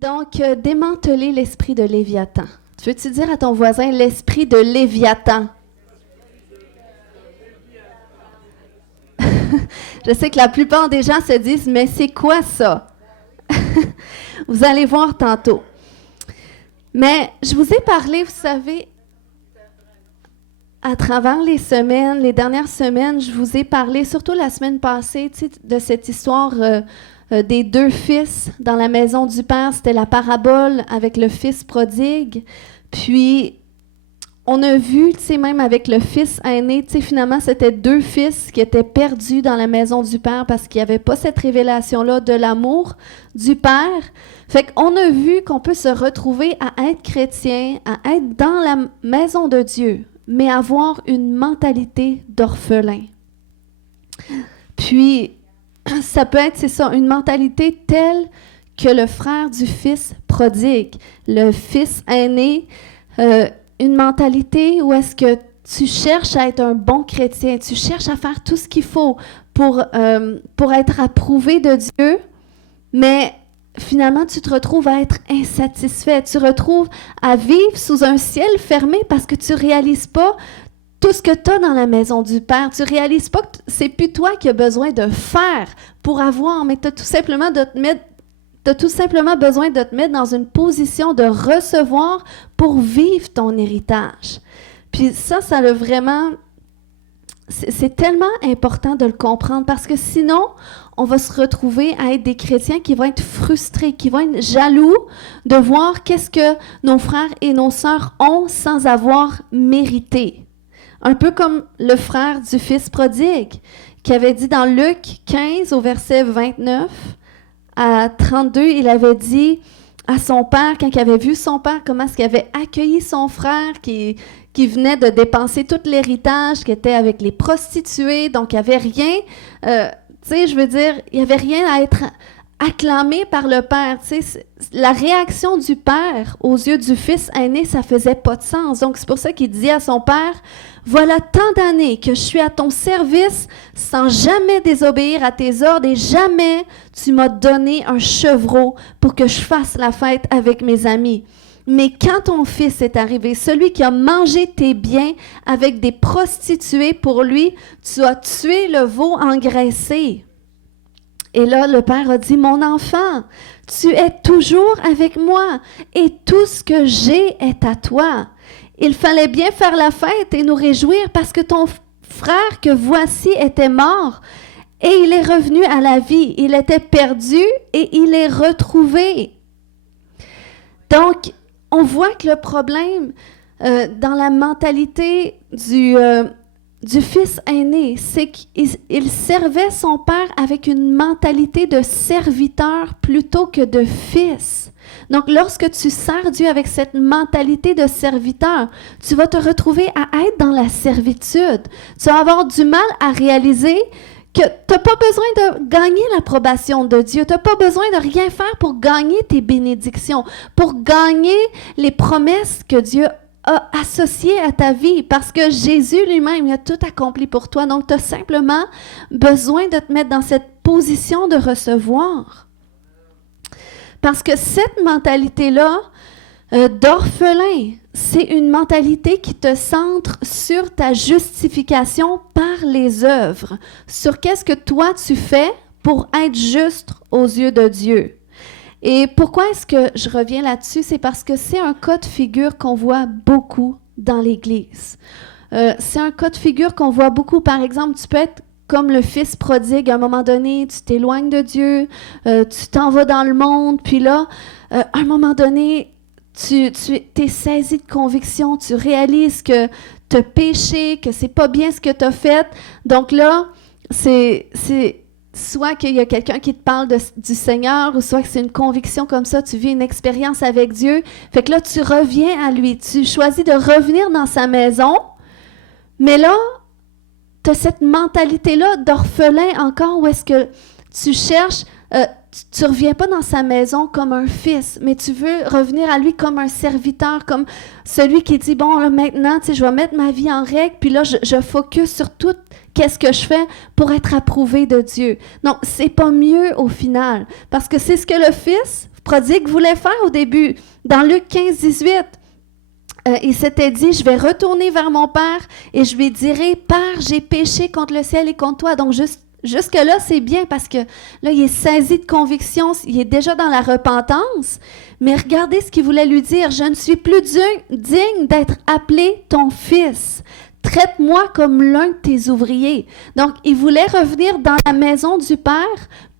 Donc, démanteler l'esprit de Léviathan. Tu veux-tu dire à ton voisin l'esprit de Léviathan? Je sais que la plupart des gens se disent, mais c'est quoi ça? Vous allez voir tantôt. Mais je vous ai parlé, vous savez, à travers les semaines, les dernières semaines, je vous ai parlé, surtout la semaine passée, de cette histoire des deux fils dans la maison du Père. C'était la parabole avec le fils prodigue. Puis, on a vu, même avec le fils aîné, finalement, c'était deux fils qui étaient perdus dans la maison du Père parce qu'il n'y avait pas cette révélation-là de l'amour du Père. Fait qu'on a vu qu'on peut se retrouver à être chrétien, à être dans la maison de Dieu, mais avoir une mentalité d'orphelin. Puis, ça peut être, c'est ça, une mentalité telle que le frère du fils prodigue, le fils aîné, une mentalité où est-ce que tu cherches à être un bon chrétien, tu cherches à faire tout ce qu'il faut pour être approuvé de Dieu, mais finalement, tu te retrouves à être insatisfait, tu te retrouves à vivre sous un ciel fermé parce que tu ne réalises pas tout ce que tu as dans la maison du Père. Tu ne réalises pas que c'est plus toi qui as besoin de faire pour avoir, mais tu as tout simplement besoin de te mettre dans une position de recevoir pour vivre ton héritage. Puis ça a vraiment... C'est tellement important de le comprendre parce que sinon, on va se retrouver à être des chrétiens qui vont être frustrés, qui vont être jaloux de voir qu'est-ce que nos frères et nos sœurs ont sans avoir mérité. Un peu comme le frère du fils prodigue qui avait dit dans Luc 15 au verset 29 à 32, il avait dit à son père, quand il avait vu son père, comment est-ce qu'il avait accueilli son frère qui venait de dépenser tout l'héritage, qui était avec les prostituées, donc il n'y avait rien, il n'y avait rien à être acclamé par le père. La réaction du père aux yeux du fils aîné, ça faisait pas de sens. Donc c'est pour ça qu'il dit à son père, « Voilà tant d'années que je suis à ton service sans jamais désobéir à tes ordres et jamais tu m'as donné un chevreau pour que je fasse la fête avec mes amis. Mais quand ton fils est arrivé, celui qui a mangé tes biens avec des prostituées pour lui, tu as tué le veau engraissé. » Et là, le père a dit, « Mon enfant, tu es toujours avec moi et tout ce que j'ai est à toi. Il fallait bien faire la fête et nous réjouir parce que ton frère que voici était mort et il est revenu à la vie. Il était perdu et il est retrouvé. » Donc, on voit que le problème dans la mentalité du fils aîné, c'est qu'il servait son père avec une mentalité de serviteur plutôt que de fils. Donc, lorsque tu sers Dieu avec cette mentalité de serviteur, tu vas te retrouver à être dans la servitude. Tu vas avoir du mal à réaliser que tu n'as pas besoin de gagner l'approbation de Dieu. Tu n'as pas besoin de rien faire pour gagner tes bénédictions, pour gagner les promesses que Dieu a associées à ta vie, parce que Jésus lui-même, il a tout accompli pour toi. Donc, tu as simplement besoin de te mettre dans cette position de recevoir. Parce que cette mentalité-là, d'orphelin, c'est une mentalité qui te centre sur ta justification par les œuvres, sur qu'est-ce que toi tu fais pour être juste aux yeux de Dieu. Et pourquoi est-ce que je reviens là-dessus? C'est parce que c'est un cas de figure qu'on voit beaucoup dans l'Église. C'est un cas de figure qu'on voit beaucoup. Par exemple, tu peux être comme le fils prodigue, à un moment donné, tu t'éloignes de Dieu, tu t'en vas dans le monde, puis là, à un moment donné, tu es saisi de conviction, tu réalises que tu as péché, que c'est pas bien ce que tu as fait. Donc là, c'est soit qu'il y a quelqu'un qui te parle du Seigneur, ou soit que c'est une conviction comme ça, tu vis une expérience avec Dieu. Fait que là, tu reviens à lui, tu choisis de revenir dans sa maison, mais là, tu as cette mentalité-là d'orphelin encore, où est-ce que tu cherches tu reviens pas dans sa maison comme un fils, mais tu veux revenir à lui comme un serviteur, comme celui qui dit, bon, là, maintenant, tu sais, je vais mettre ma vie en règle, puis là, je focus sur tout qu'est-ce que je fais pour être approuvé de Dieu. Non, c'est pas mieux au final, parce que c'est ce que le fils prodigue voulait faire au début. Dans Luc 15, 18, il s'était dit, je vais retourner vers mon Père et je lui dirai, Père, j'ai péché contre le ciel et contre toi. Donc, jusque-là, c'est bien parce que là, il est saisi de conviction, il est déjà dans la repentance. Mais regardez ce qu'il voulait lui dire. Je ne suis plus digne d'être appelé ton fils. Traite-moi comme l'un de tes ouvriers. Donc, il voulait revenir dans la maison du Père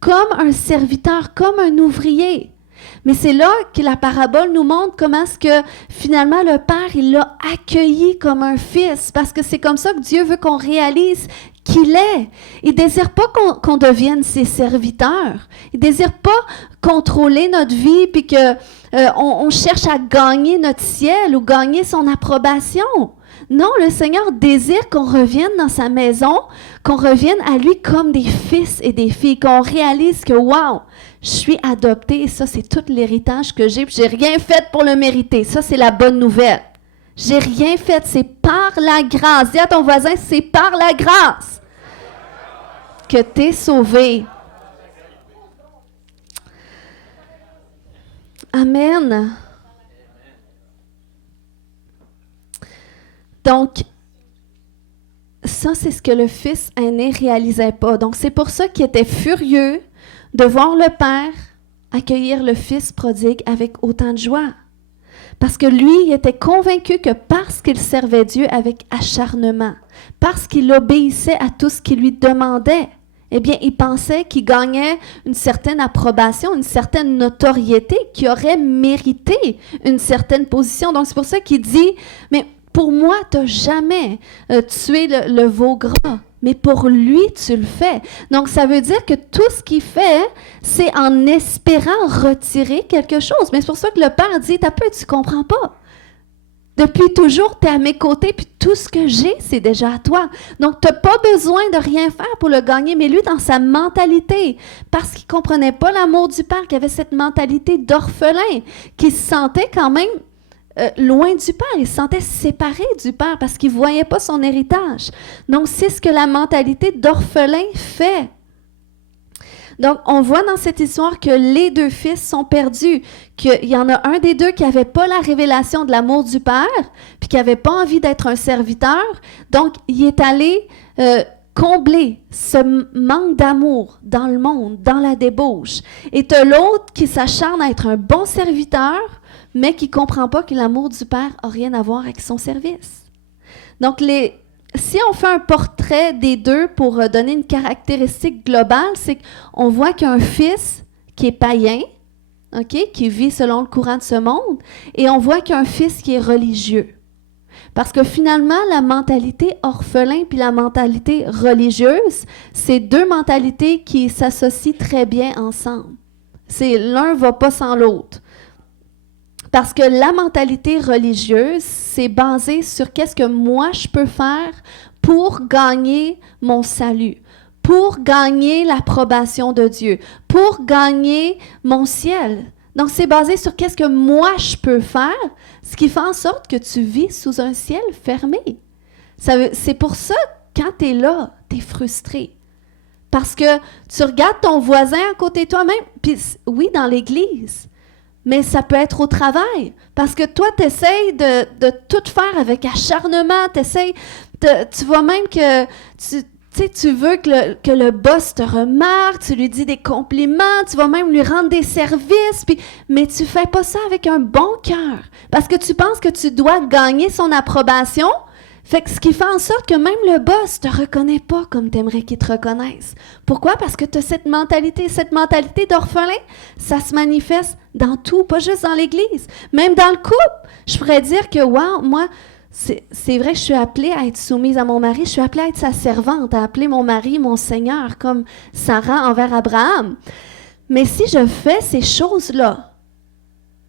comme un serviteur, comme un ouvrier. Mais c'est là que la parabole nous montre comment est-ce que finalement le Père, il l'a accueilli comme un fils, parce que c'est comme ça que Dieu veut qu'on réalise qu'il est. Il ne désire pas qu'on devienne ses serviteurs. Il ne désire pas contrôler notre vie puis qu'on cherche à gagner notre ciel ou gagner son approbation. Non, le Seigneur désire qu'on revienne dans sa maison, qu'on revienne à lui comme des fils et des filles, qu'on réalise que, wow, je suis adopté et ça, c'est tout l'héritage que j'ai, puis j'ai rien fait pour le mériter. Ça, c'est la bonne nouvelle. J'ai rien fait, c'est par la grâce. Dis à ton voisin, c'est par la grâce que tu es sauvé. Amen. Donc, ça, c'est ce que le fils aîné ne réalisait pas. Donc, c'est pour ça qu'il était furieux de voir le père accueillir le fils prodigue avec autant de joie. Parce que lui, il était convaincu que parce qu'il servait Dieu avec acharnement, parce qu'il obéissait à tout ce qu'il lui demandait, eh bien, il pensait qu'il gagnait une certaine approbation, une certaine notoriété, qu'il aurait mérité une certaine position. Donc, c'est pour ça qu'il dit, mais pour moi, tu n'as jamais tué le veau gras, mais pour lui, tu le fais. Donc, ça veut dire que tout ce qu'il fait, c'est en espérant retirer quelque chose. Mais c'est pour ça que le Père dit, t'as peu, tu comprends pas. Depuis toujours, tu es à mes côtés, puis tout ce que j'ai, c'est déjà à toi. Donc, tu n'as pas besoin de rien faire pour le gagner. Mais lui, dans sa mentalité, parce qu'il ne comprenait pas l'amour du Père, qu'il avait cette mentalité d'orphelin, qu'il se sentait quand même loin du Père, il se sentait séparé du Père parce qu'il ne voyait pas son héritage. Donc, c'est ce que la mentalité d'orphelin fait. Donc, on voit dans cette histoire que les deux fils sont perdus, qu'il y en a un des deux qui n'avait pas la révélation de l'amour du Père, puis qui n'avait pas envie d'être un serviteur. Donc, il est allé combler ce manque d'amour dans le monde, dans la débauche. Et tu as l'autre qui s'acharne à être un bon serviteur, mais qui ne comprend pas que l'amour du Père n'a rien à voir avec son service. Donc, si on fait un portrait des deux pour donner une caractéristique globale, c'est qu'on voit qu'il y a un fils qui est païen, okay, qui vit selon le courant de ce monde, et on voit qu'il y a un fils qui est religieux. Parce que finalement, la mentalité orphelin puis la mentalité religieuse, c'est deux mentalités qui s'associent très bien ensemble. L'un ne va pas sans l'autre. Parce que la mentalité religieuse, c'est basé sur qu'est-ce que moi je peux faire pour gagner mon salut, pour gagner l'approbation de Dieu, pour gagner mon ciel. Donc, c'est basé sur qu'est-ce que moi je peux faire, ce qui fait en sorte que tu vis sous un ciel fermé. C'est pour ça, quand tu es là, tu es frustré. Parce que tu regardes ton voisin à côté de toi-même, puis oui, dans l'église, mais ça peut être au travail, parce que toi, tu essaies de tout faire avec acharnement, tu vois même que tu veux que le boss te remarque, tu lui dis des compliments, tu vas même lui rendre des services, mais tu ne fais pas ça avec un bon cœur, parce que tu penses que tu dois gagner son approbation. Fait que ce qui fait en sorte que même le boss ne te reconnaît pas comme tu aimerais qu'il te reconnaisse. Pourquoi? Parce que tu as cette mentalité d'orphelin, ça se manifeste dans tout, pas juste dans l'Église. Même dans le couple, je pourrais dire que, wow, moi, c'est vrai que je suis appelée à être soumise à mon mari, je suis appelée à être sa servante, à appeler mon mari mon Seigneur, comme Sarah envers Abraham. Mais si je fais ces choses-là,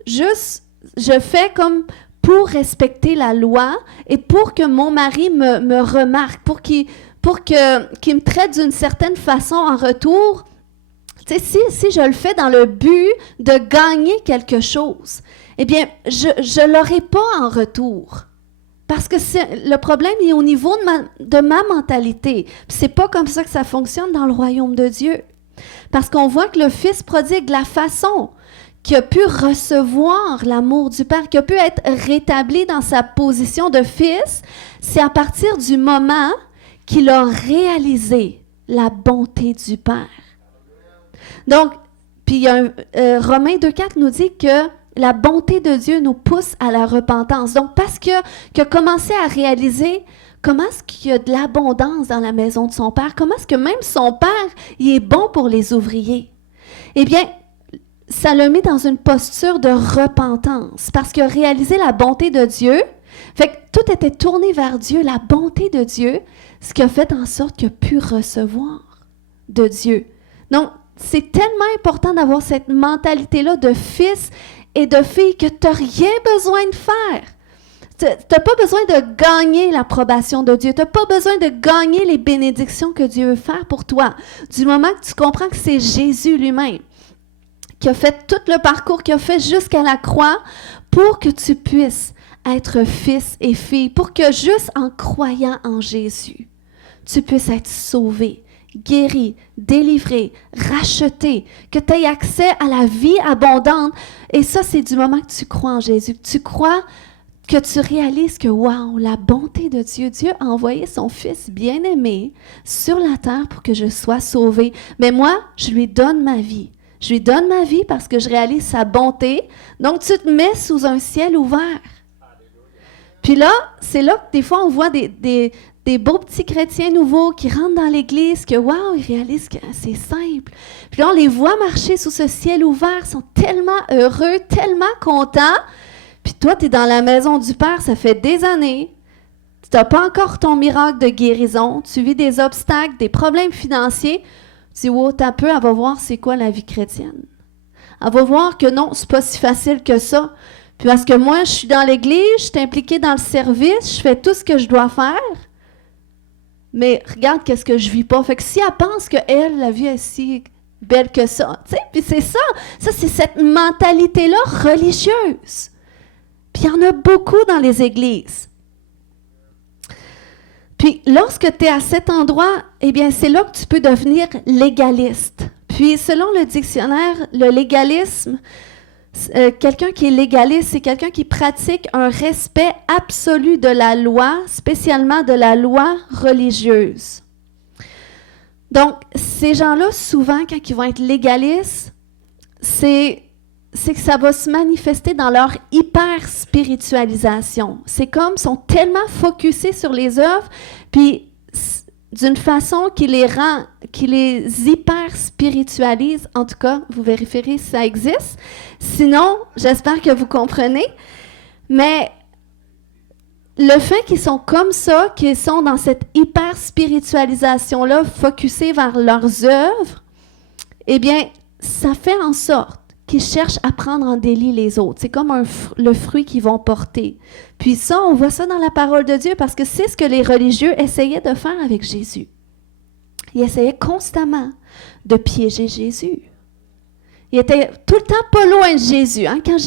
je fais comme pour respecter la loi et pour que mon mari me remarque, pour qu'il me traite d'une certaine façon en retour, Tu sais, si je le fais dans le but de gagner quelque chose, eh bien, je ne l'aurai pas en retour. Parce que le problème est au niveau de ma mentalité. C'est pas comme ça que ça fonctionne dans le royaume de Dieu. Parce qu'on voit que le Fils prodigue, la façon qu'il a pu recevoir l'amour du Père, qu'il a pu être rétabli dans sa position de Fils, c'est à partir du moment qu'il a réalisé la bonté du Père. Donc, puis Romains 2,4 nous dit que la bonté de Dieu nous pousse à la repentance. Donc, parce qu'il a commencé à réaliser comment est-ce qu'il y a de l'abondance dans la maison de son Père, comment est-ce que même son Père, il est bon pour les ouvriers, eh bien, ça l'a mis dans une posture de repentance parce qu'il a réalisé la bonté de Dieu. Fait que tout était tourné vers Dieu, la bonté de Dieu, ce qui a fait en sorte qu'il a pu recevoir de Dieu. Donc, c'est tellement important d'avoir cette mentalité-là de fils et de fille que tu n'as rien besoin de faire. Tu n'as pas besoin de gagner l'approbation de Dieu. Tu n'as pas besoin de gagner les bénédictions que Dieu veut faire pour toi. Du moment que tu comprends que c'est Jésus lui-même qui a fait tout le parcours, qui a fait jusqu'à la croix pour que tu puisses être fils et fille, pour que juste en croyant en Jésus, tu puisses être sauvé, guéri, délivré, racheté, que tu aies accès à la vie abondante. Et ça, c'est du moment que tu crois en Jésus, que tu crois, que tu réalises que, wow, la bonté de Dieu, Dieu a envoyé son Fils bien-aimé sur la terre pour que je sois sauvé. Mais moi, je lui donne ma vie. Je lui donne ma vie parce que je réalise sa bonté. Donc, tu te mets sous un ciel ouvert. Puis là, c'est là que des fois, on voit des beaux petits chrétiens nouveaux qui rentrent dans l'Église, que waouh, ils réalisent que c'est simple. Puis là, on les voit marcher sous ce ciel ouvert, ils sont tellement heureux, tellement contents. Puis toi, tu es dans la maison du Père, ça fait des années. Tu n'as pas encore ton miracle de guérison. Tu vis des obstacles, des problèmes financiers. Tu dis, wow, t'as peu, elle va voir c'est quoi la vie chrétienne. Elle va voir que non, c'est pas si facile que ça. Puis parce que moi, je suis dans l'Église, je suis impliquée dans le service, je fais tout ce que je dois faire. Mais regarde qu'est-ce que je vis pas. Fait que si elle pense qu'elle, la vie est si belle que ça, tu sais, puis c'est ça. Ça, c'est cette mentalité-là religieuse. Puis il y en a beaucoup dans les églises. Puis lorsque tu es à cet endroit, eh bien, c'est là que tu peux devenir légaliste. Puis selon le dictionnaire, le légalisme, quelqu'un qui est légaliste, c'est quelqu'un qui pratique un respect absolu de la loi, spécialement de la loi religieuse. Donc, ces gens-là, souvent, quand ils vont être légalistes, c'est que ça va se manifester dans leur hyper-spiritualisation. C'est comme, ils sont tellement focusés sur les œuvres, puis d'une façon qui les hyper-spiritualise. En tout cas, vous vérifierez si ça existe. Sinon, j'espère que vous comprenez. Mais le fait qu'ils sont comme ça, qu'ils sont dans cette hyper-spiritualisation-là, focusés vers leurs œuvres, eh bien, ça fait en sorte qu'ils cherchent à prendre en délit les autres. C'est comme le fruit qu'ils vont porter. Puis ça, on voit ça dans la parole de Dieu parce que c'est ce que les religieux essayaient de faire avec Jésus. Ils essayaient constamment de piéger Jésus. Ils étaient tout le temps pas loin de Jésus. Hein? Quand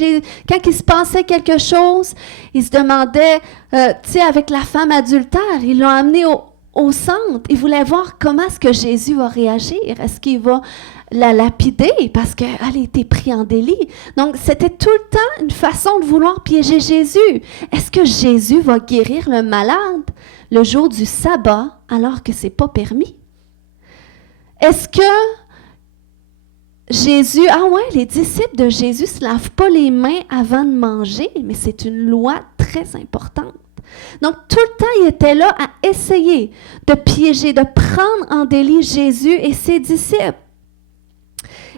il se passait quelque chose, ils se demandaient, tu sais, avec la femme adultère, ils l'ont amenée au centre. Ils voulaient voir comment est-ce que Jésus va réagir. Est-ce qu'il va la lapider parce qu'elle a été prise en délit. Donc, c'était tout le temps une façon de vouloir piéger Jésus. Est-ce que Jésus va guérir le malade le jour du sabbat alors que c'est pas permis? Est-ce que Jésus, les disciples de Jésus ne se lavent pas les mains avant de manger, mais c'est une loi très importante. Donc, tout le temps, il était là à essayer de piéger, de prendre en délit Jésus et ses disciples.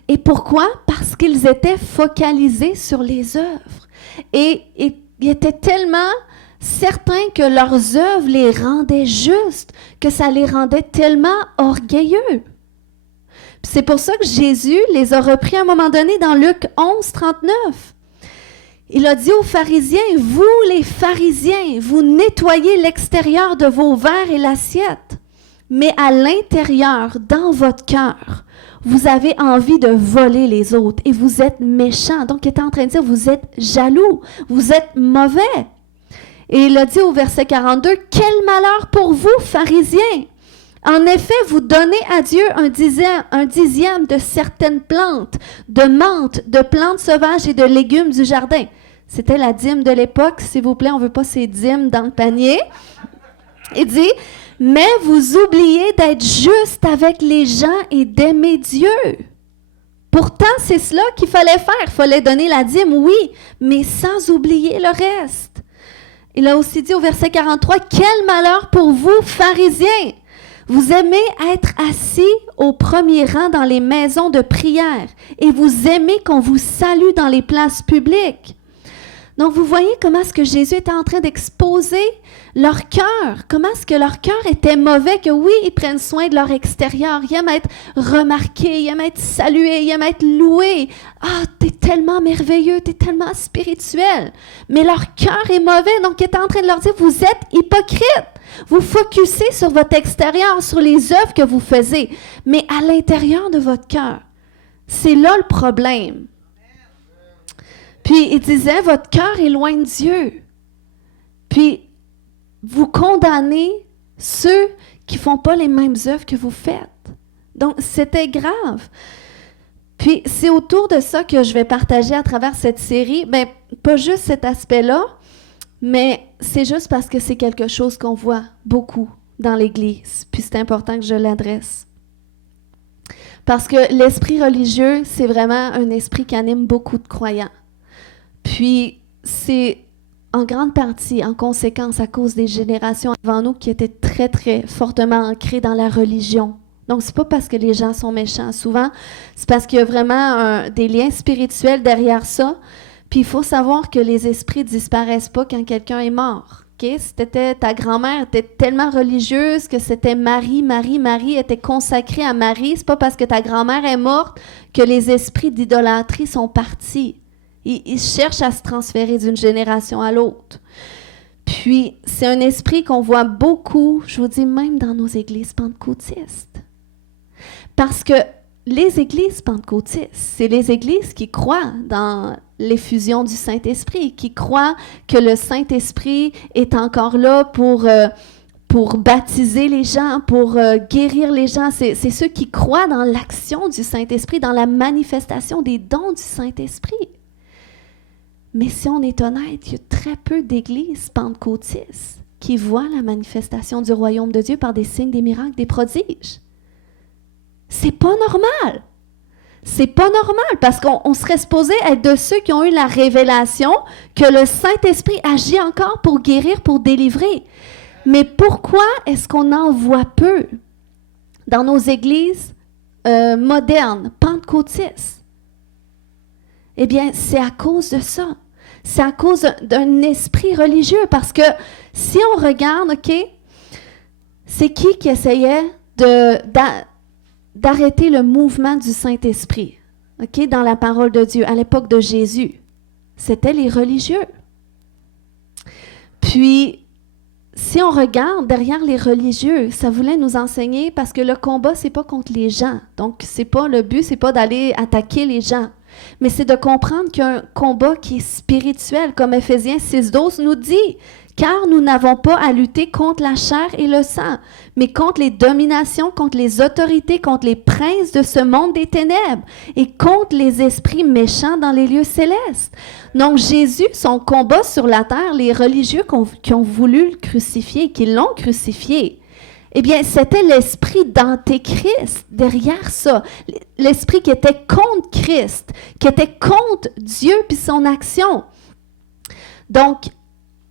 Et pourquoi? Parce qu'ils étaient focalisés sur les œuvres. Et ils étaient tellement certains que leurs œuvres les rendaient justes, que ça les rendait tellement orgueilleux. Puis c'est pour ça que Jésus les a repris à un moment donné dans Luc 11, 39. Il a dit aux pharisiens, « Vous les pharisiens, vous nettoyez l'extérieur de vos verres et l'assiette, mais à l'intérieur, dans votre cœur, vous avez envie de voler les autres et vous êtes méchants. Donc, il est en train de dire, vous êtes jaloux, vous êtes mauvais. Et il a dit au verset 42, « Quel malheur pour vous, pharisiens! En effet, vous donnez à Dieu un dixième de certaines plantes, de menthe, de plantes sauvages et de légumes du jardin. » C'était la dîme de l'époque, s'il vous plaît, on ne veut pas ces dîmes dans le panier. Il dit, « Mais vous oubliez d'être juste avec les gens et d'aimer Dieu. » Pourtant, c'est cela qu'il fallait faire. Il fallait donner la dîme, oui, mais sans oublier le reste. Il a aussi dit au verset 43, « Quel malheur pour vous, pharisiens! Vous aimez être assis au premier rang dans les maisons de prière et vous aimez qu'on vous salue dans les places publiques. » Donc, vous voyez comment est-ce que Jésus était en train d'exposer leur cœur, comment est-ce que leur cœur était mauvais, que oui, ils prennent soin de leur extérieur, ils aiment être remarqués, ils aiment être salués, ils aiment être loués. « Ah, t'es tellement merveilleux, t'es tellement spirituel. » Mais leur cœur est mauvais, donc il est en train de leur dire, « Vous êtes hypocrites. Vous focussez sur votre extérieur, sur les œuvres que vous faites, mais à l'intérieur de votre cœur. C'est là le problème. » Puis il disait, votre cœur est loin de Dieu. Puis vous condamnez ceux qui ne font pas les mêmes œuvres que vous faites. Donc c'était grave. Puis c'est autour de ça que je vais partager à travers cette série. Bien, pas juste cet aspect-là, mais c'est juste parce que c'est quelque chose qu'on voit beaucoup dans l'Église. Puis c'est important que je l'adresse. Parce que l'esprit religieux, c'est vraiment un esprit qui anime beaucoup de croyants. Puis, c'est en grande partie, en conséquence, à cause des générations avant nous qui étaient très, très fortement ancrées dans la religion. Donc, c'est pas parce que les gens sont méchants. Souvent, c'est parce qu'il y a vraiment des liens spirituels derrière ça. Puis, il faut savoir que les esprits disparaissent pas quand quelqu'un est mort. Okay? Si ta grand-mère était tellement religieuse que c'était Marie était consacrée à Marie, c'est pas parce que ta grand-mère est morte que les esprits d'idolâtrie sont partis. Ils cherchent à se transférer d'une génération à l'autre. Puis, c'est un esprit qu'on voit beaucoup, je vous dis, même dans nos églises pentecôtistes. Parce que les églises pentecôtistes, c'est les églises qui croient dans l'effusion du Saint-Esprit, qui croient que le Saint-Esprit est encore là pour baptiser les gens, pour guérir les gens. C'est ceux qui croient dans l'action du Saint-Esprit, dans la manifestation des dons du Saint-Esprit. Mais si on est honnête, il y a très peu d'églises pentecôtistes qui voient la manifestation du royaume de Dieu par des signes, des miracles, des prodiges. C'est pas normal. C'est pas normal parce qu'on serait supposé être de ceux qui ont eu la révélation que le Saint-Esprit agit encore pour guérir, pour délivrer. Mais pourquoi est-ce qu'on en voit peu dans nos églises modernes, pentecôtistes? Eh bien, c'est à cause de ça. C'est à cause d'un esprit religieux. Parce que si on regarde, OK, c'est qui essayait d'arrêter le mouvement du Saint-Esprit, OK, dans la parole de Dieu à l'époque de Jésus? C'était les religieux. Puis, si on regarde derrière les religieux, ça voulait nous enseigner parce que le combat, c'est pas contre les gens. Donc, le but, c'est pas d'aller attaquer les gens. Mais c'est de comprendre qu'il y a un combat qui est spirituel, comme Éphésiens 6,12 nous dit, car nous n'avons pas à lutter contre la chair et le sang, mais contre les dominations, contre les autorités, contre les princes de ce monde des ténèbres et contre les esprits méchants dans les lieux célestes. Donc Jésus, son combat sur la terre, les religieux qui ont voulu le crucifier, qui l'ont crucifié, eh bien, c'était l'esprit d'Antéchrist derrière ça. L'esprit qui était contre Christ, qui était contre Dieu puis son action. Donc,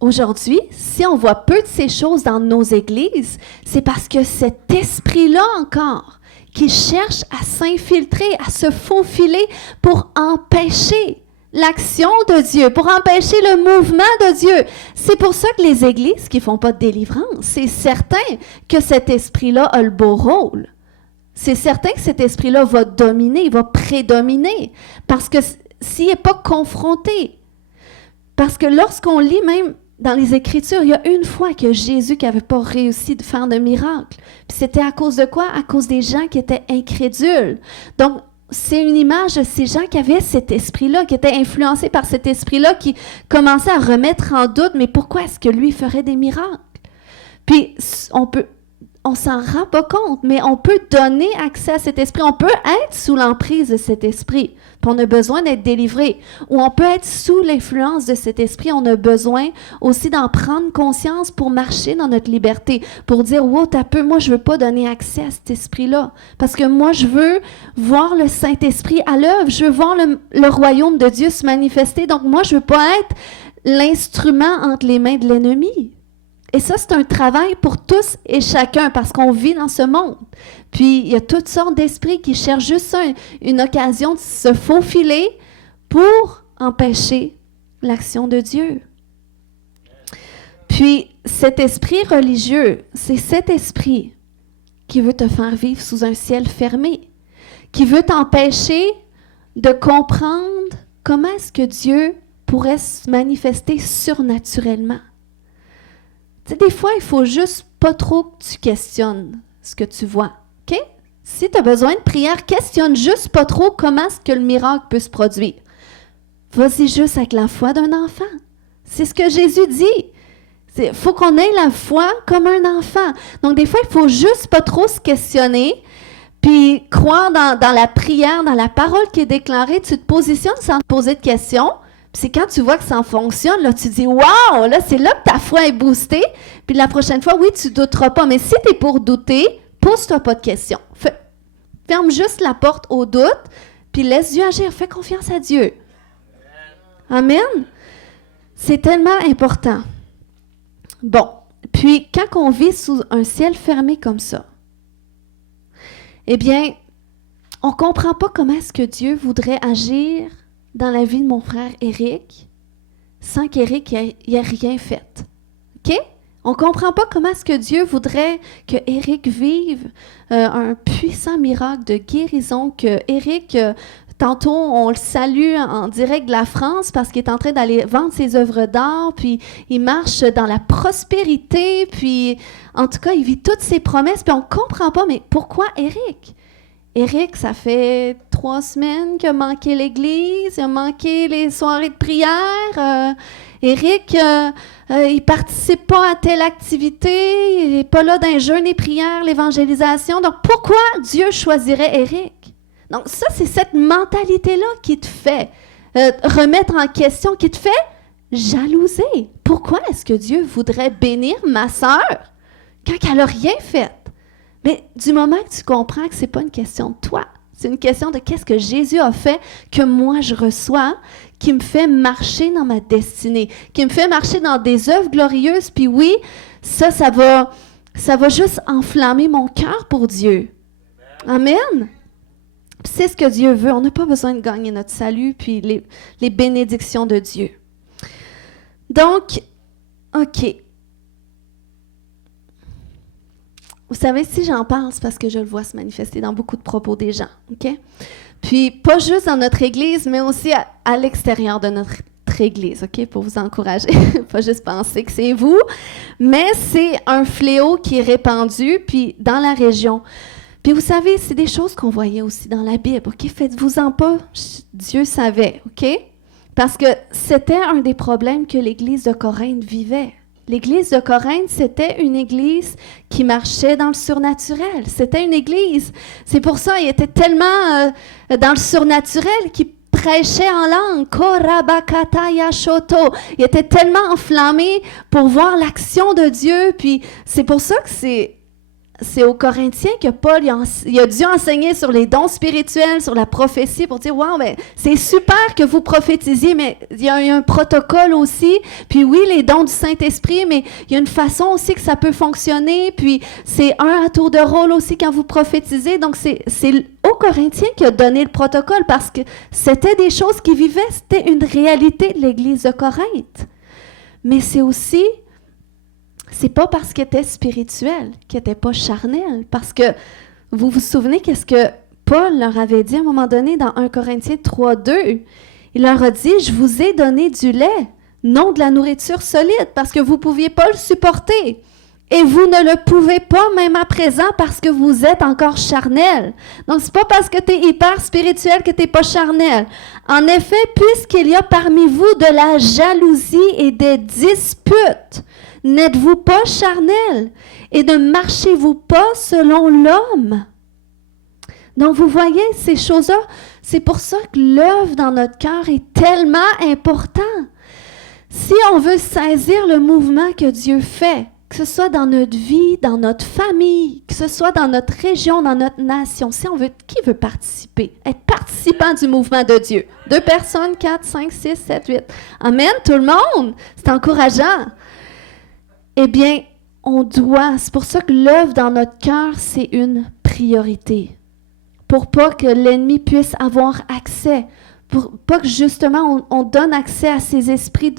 aujourd'hui, si on voit peu de ces choses dans nos églises, c'est parce que cet esprit-là encore, qui cherche à s'infiltrer, à se faufiler pour empêcher l'action de Dieu, pour empêcher le mouvement de Dieu. C'est pour ça que les églises qui ne font pas de délivrance, c'est certain que cet esprit-là a le beau rôle. C'est certain que cet esprit-là va dominer, il va prédominer, parce que s'il n'est pas confronté, parce que lorsqu'on lit même dans les Écritures, il y a une fois que Jésus qui n'avait pas réussi de faire de miracle. Puis c'était à cause de quoi? À cause des gens qui étaient incrédules. Donc, c'est une image de ces gens qui avaient cet esprit-là, qui étaient influencés par cet esprit-là, qui commençaient à remettre en doute, mais pourquoi est-ce que lui ferait des miracles? Puis, on s'en rend pas compte, mais on peut donner accès à cet esprit. On peut être sous l'emprise de cet esprit, puis on a besoin d'être délivré. Ou on peut être sous l'influence de cet esprit. On a besoin aussi d'en prendre conscience pour marcher dans notre liberté, pour dire « Wow, t'as peu, moi je veux pas donner accès à cet esprit-là, parce que moi je veux voir le Saint-Esprit à l'œuvre, je veux voir le royaume de Dieu se manifester, donc moi je veux pas être l'instrument entre les mains de l'ennemi. » Et ça, c'est un travail pour tous et chacun parce qu'on vit dans ce monde. Puis, il y a toutes sortes d'esprits qui cherchent juste une occasion de se faufiler pour empêcher l'action de Dieu. Puis, cet esprit religieux, c'est cet esprit qui veut te faire vivre sous un ciel fermé, qui veut t'empêcher de comprendre comment est-ce que Dieu pourrait se manifester surnaturellement. Tu sais, des fois, il faut juste pas trop que tu questionnes ce que tu vois, OK? Si tu as besoin de prière, questionne juste pas trop comment est-ce que le miracle peut se produire. Vas-y juste avec la foi d'un enfant. C'est ce que Jésus dit. Il faut qu'on ait la foi comme un enfant. Donc, des fois, il faut juste pas trop se questionner, puis croire dans la prière, dans la parole qui est déclarée. Tu te positionnes sans te poser de questions. Puis c'est quand tu vois que ça fonctionne, là, tu dis « Wow! » Là, c'est là que ta foi est boostée. Puis la prochaine fois, oui, tu douteras pas. Mais si tu es pour douter, pose-toi pas de questions. Ferme juste la porte au doute, puis laisse Dieu agir. Fais confiance à Dieu. Amen? C'est tellement important. Bon, puis quand on vit sous un ciel fermé comme ça, eh bien, on ne comprend pas comment est-ce que Dieu voudrait agir dans la vie de mon frère Éric, sans qu'Éric ait rien fait. OK? On ne comprend pas comment est-ce que Dieu voudrait que Éric vive un puissant miracle de guérison, que Éric, tantôt, on le salue en direct de la France parce qu'il est en train d'aller vendre ses œuvres d'art, puis il marche dans la prospérité, puis en tout cas, il vit toutes ses promesses, puis on ne comprend pas, mais pourquoi Éric? Éric, ça fait 3 semaines qu'il a manqué l'église, il a manqué les soirées de prière. Éric, il participe pas à telle activité, il n'est pas là dans les jeûnes et prières, l'évangélisation. Donc, pourquoi Dieu choisirait Éric? Donc, ça, c'est cette mentalité-là qui te fait remettre en question, qui te fait jalouser. Pourquoi est-ce que Dieu voudrait bénir ma sœur quand elle n'a rien fait? Mais du moment que tu comprends que ce n'est pas une question de toi, c'est une question de qu'est-ce que Jésus a fait que moi je reçois, qui me fait marcher dans ma destinée, qui me fait marcher dans des œuvres glorieuses, puis oui, ça va juste enflammer mon cœur pour Dieu. Amen. C'est ce que Dieu veut. On n'a pas besoin de gagner notre salut, puis les bénédictions de Dieu. Donc, OK. Vous savez, si j'en parle, c'est parce que je le vois se manifester dans beaucoup de propos des gens, OK? Puis, pas juste dans notre Église, mais aussi à l'extérieur de notre Église, OK? Pour vous encourager, pas juste penser que c'est vous, mais c'est un fléau qui est répandu, puis dans la région. Puis, vous savez, c'est des choses qu'on voyait aussi dans la Bible, OK? Faites-vous-en pas, Dieu savait, OK? Parce que c'était un des problèmes que l'Église de Corinthe vivait. L'Église de Corinthe, c'était une Église qui marchait dans le surnaturel. C'était une Église. C'est pour ça qu'il était tellement dans le surnaturel qu'il prêchait en langue. Korabakataya shoto. Il était tellement enflammé pour voir l'action de Dieu. Puis c'est pour ça que c'est aux Corinthiens que Paul il a dû enseigner sur les dons spirituels, sur la prophétie, pour dire « Wow, ben, c'est super que vous prophétisiez, mais il y a un protocole aussi. Puis oui, les dons du Saint-Esprit, mais il y a une façon aussi que ça peut fonctionner. Puis c'est un à tour de rôle aussi quand vous prophétisez. » Donc, c'est aux Corinthiens qui a donné le protocole parce que c'était des choses qu'ils vivaient. C'était une réalité de l'Église de Corinthe. Mais c'est aussi... C'est pas parce qu'il était spirituel, qu'il n'était pas charnel. Parce que, vous vous souvenez qu'est-ce que Paul leur avait dit à un moment donné dans 1 Corinthiens 3:2? Il leur a dit, « Je vous ai donné du lait, non de la nourriture solide, parce que vous ne pouviez pas le supporter. Et vous ne le pouvez pas même à présent parce que vous êtes encore charnel. Donc, c'est pas parce que tu es hyper spirituel que tu n'es pas charnel. En effet, puisqu'il y a parmi vous de la jalousie et des disputes, n'êtes-vous pas charnel et ne marchez-vous pas selon l'homme? Donc, vous voyez, ces choses-là, c'est pour ça que l'œuvre dans notre cœur est tellement important. Si on veut saisir le mouvement que Dieu fait, que ce soit dans notre vie, dans notre famille, que ce soit dans notre région, dans notre nation, si on veut, qui veut participer? Être participant du mouvement de Dieu. 2 personnes, 4, 5, 6, 7, 8. Amen, tout le monde! C'est encourageant. Eh bien, on doit, c'est pour ça que l'œuvre dans notre cœur, c'est une priorité. Pour pas que l'ennemi puisse avoir accès. Pour pas que justement on donne accès à ces esprits,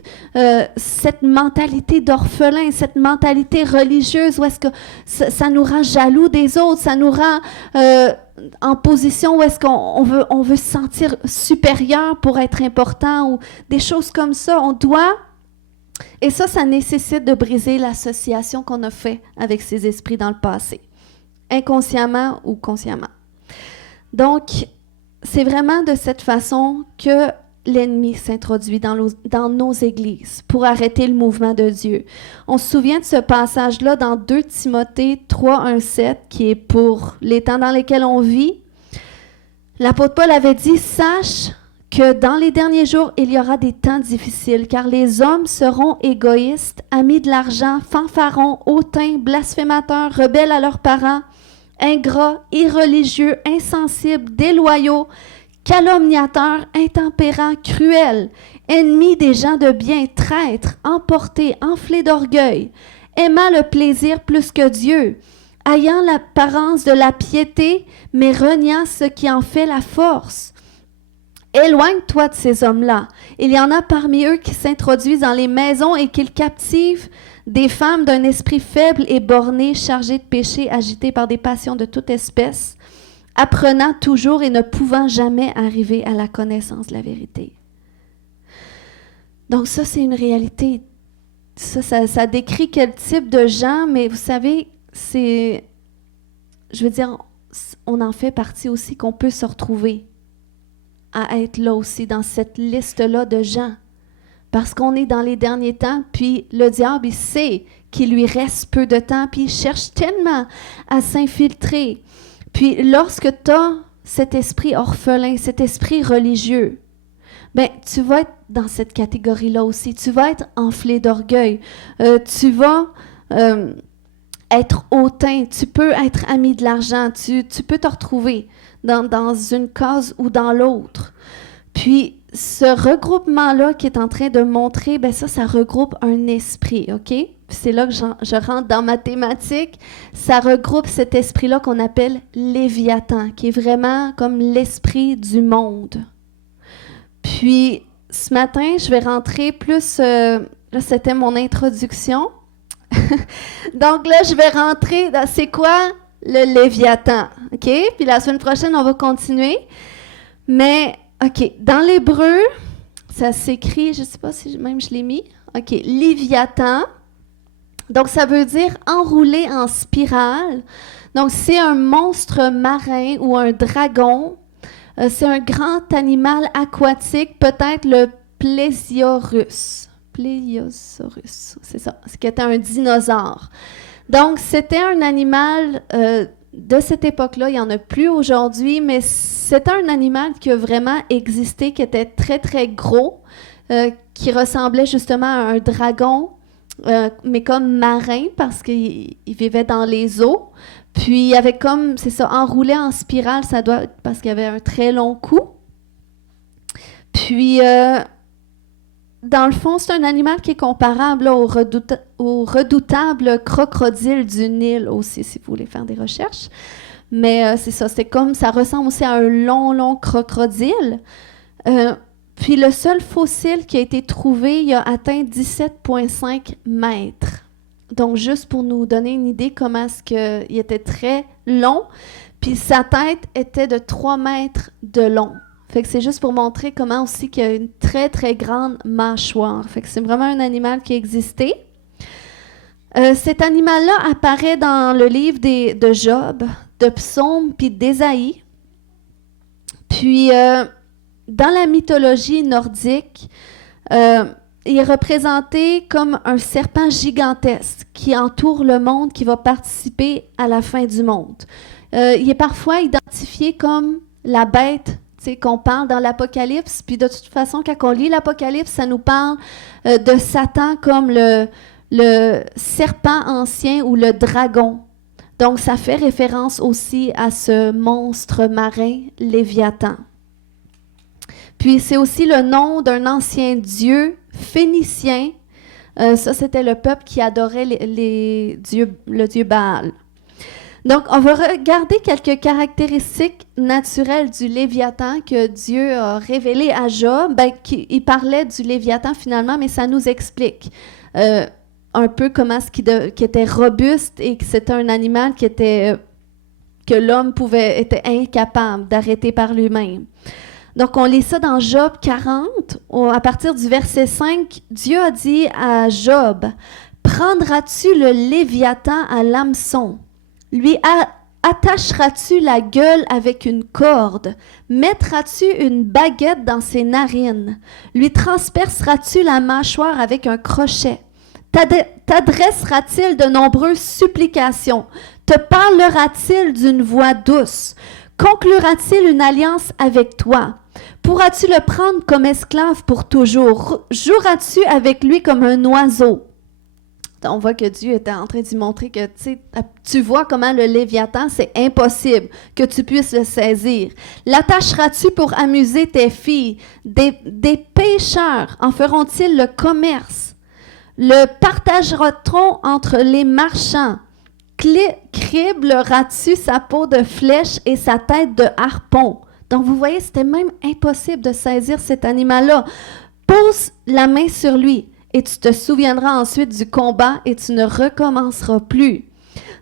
cette mentalité d'orphelin, cette mentalité religieuse où est-ce que ça nous rend jaloux des autres, ça nous rend en position où est-ce qu'on veut se sentir supérieur pour être important ou des choses comme ça. On doit, et ça nécessite de briser l'association qu'on a fait avec ces esprits dans le passé, inconsciemment ou consciemment. Donc, c'est vraiment de cette façon que l'ennemi s'introduit dans nos églises pour arrêter le mouvement de Dieu. On se souvient de ce passage-là dans 2 Timothée 3, 1, 7, qui est pour les temps dans lesquels on vit. L'apôtre Paul avait dit « Sache que dans les derniers jours, il y aura des temps difficiles, car les hommes seront égoïstes, amis de l'argent, fanfarons, hautains, blasphémateurs, rebelles à leurs parents, ingrats, irreligieux, insensibles, déloyaux, calomniateurs, intempérants, cruels, ennemis des gens de bien, traîtres, emportés, enflés d'orgueil, aimant le plaisir plus que Dieu, ayant l'apparence de la piété, mais reniant ce qui en fait la force. Éloigne-toi de ces hommes-là. Il y en a parmi eux qui s'introduisent dans les maisons et qui captivent des femmes d'un esprit faible et borné, chargées de péché, agitées par des passions de toute espèce, apprenant toujours et ne pouvant jamais arriver à la connaissance de la vérité. Donc ça, c'est une réalité. Ça décrit quel type de gens, mais vous savez, on en fait partie aussi, qu'on peut se retrouver à être là aussi, dans cette liste-là de gens. Parce qu'on est dans les derniers temps, puis le diable, il sait qu'il lui reste peu de temps, puis il cherche tellement à s'infiltrer. Puis lorsque tu as cet esprit orphelin, cet esprit religieux, ben tu vas être dans cette catégorie-là aussi. Tu vas être enflé d'orgueil. Tu vas être hautain. Tu peux être ami de l'argent. Tu peux te retrouver dans une case ou dans l'autre. Puis, ce regroupement-là qui est en train de montrer, ben ça regroupe un esprit, OK? Puis c'est là que je rentre dans ma thématique. Ça regroupe cet esprit-là qu'on appelle Léviathan, qui est vraiment comme l'esprit du monde. Puis, ce matin, je vais rentrer plus... là, c'était mon introduction. Donc là, je vais rentrer dans... C'est quoi le Léviathan? OK? Puis la semaine prochaine, on va continuer. Mais... OK, dans l'hébreu, ça s'écrit, je ne sais pas si même je l'ai mis. OK, Léviathan. Donc, ça veut dire enroulé en spirale. Donc, c'est un monstre marin ou un dragon. C'est un grand animal aquatique, peut-être le Plésiosaurus. Plésiosaurus, c'est ça. Ce qui était un dinosaure. Donc, c'était un animal... de cette époque-là, il n'y en a plus aujourd'hui, mais c'était un animal qui a vraiment existé, qui était très, très gros, qui ressemblait justement à un dragon, mais comme marin, parce qu'il vivait dans les eaux. Puis, il avait comme, c'est ça, enroulé en spirale, ça doit être parce qu'il avait un très long cou. Puis, dans le fond, c'est un animal qui est comparable là, au redoutable crocodile du Nil aussi, si vous voulez faire des recherches. Mais c'est ça, c'est comme, ça ressemble aussi à un long crocodile. Puis le seul fossile qui a été trouvé, il a atteint 17,5 mètres. Donc, juste pour nous donner une idée comment est-ce qu'il était très long. Puis sa tête était de 3 mètres de long. Fait que c'est juste pour montrer comment aussi qu'il y a une très, très grande mâchoire. Fait que c'est vraiment un animal qui existait. Cet animal-là apparaît dans le livre de Job, de Psaume, puis d'Ésaïe. Puis, dans la mythologie nordique, il est représenté comme un serpent gigantesque qui entoure le monde, qui va participer à la fin du monde. Il est parfois identifié comme la bête qu'on parle dans l'Apocalypse. Puis de toute façon, quand on lit l'Apocalypse, ça nous parle de Satan comme le serpent ancien ou le dragon. Donc, ça fait référence aussi à ce monstre marin, Léviathan. Puis, c'est aussi le nom d'un ancien dieu phénicien. Ça, c'était le peuple qui adorait le dieu Baal. Donc, on va regarder quelques caractéristiques naturelles du Léviathan que Dieu a révélées à Job. Il parlait du Léviathan finalement, mais ça nous explique un peu comment qui était robuste et que c'était un animal que l'homme était incapable d'arrêter par lui-même. Donc, on lit ça dans Job 40. À partir du verset 5, Dieu a dit à Job, « Prendras-tu le Léviathan à l'hameçon? Lui attacheras-tu la gueule avec une corde? Mettras-tu une baguette dans ses narines? Lui transperceras-tu la mâchoire avec un crochet? T'adressera-t-il de nombreuses supplications? Te parlera-t-il d'une voix douce? Conclura-t-il une alliance avec toi? Pourras-tu le prendre comme esclave pour toujours? Joueras-tu avec lui comme un oiseau? » On voit que Dieu était en train de lui montrer que tu vois comment le Léviathan, c'est impossible que tu puisses le saisir. L'attacheras-tu pour amuser tes filles? Des pêcheurs en feront-ils le commerce? Le partagera-t-on entre les marchands? Cribleras-tu sa peau de flèche et sa tête de harpon? Donc, vous voyez, c'était même impossible de saisir cet animal-là. Pose la main sur lui et tu te souviendras ensuite du combat et tu ne recommenceras plus.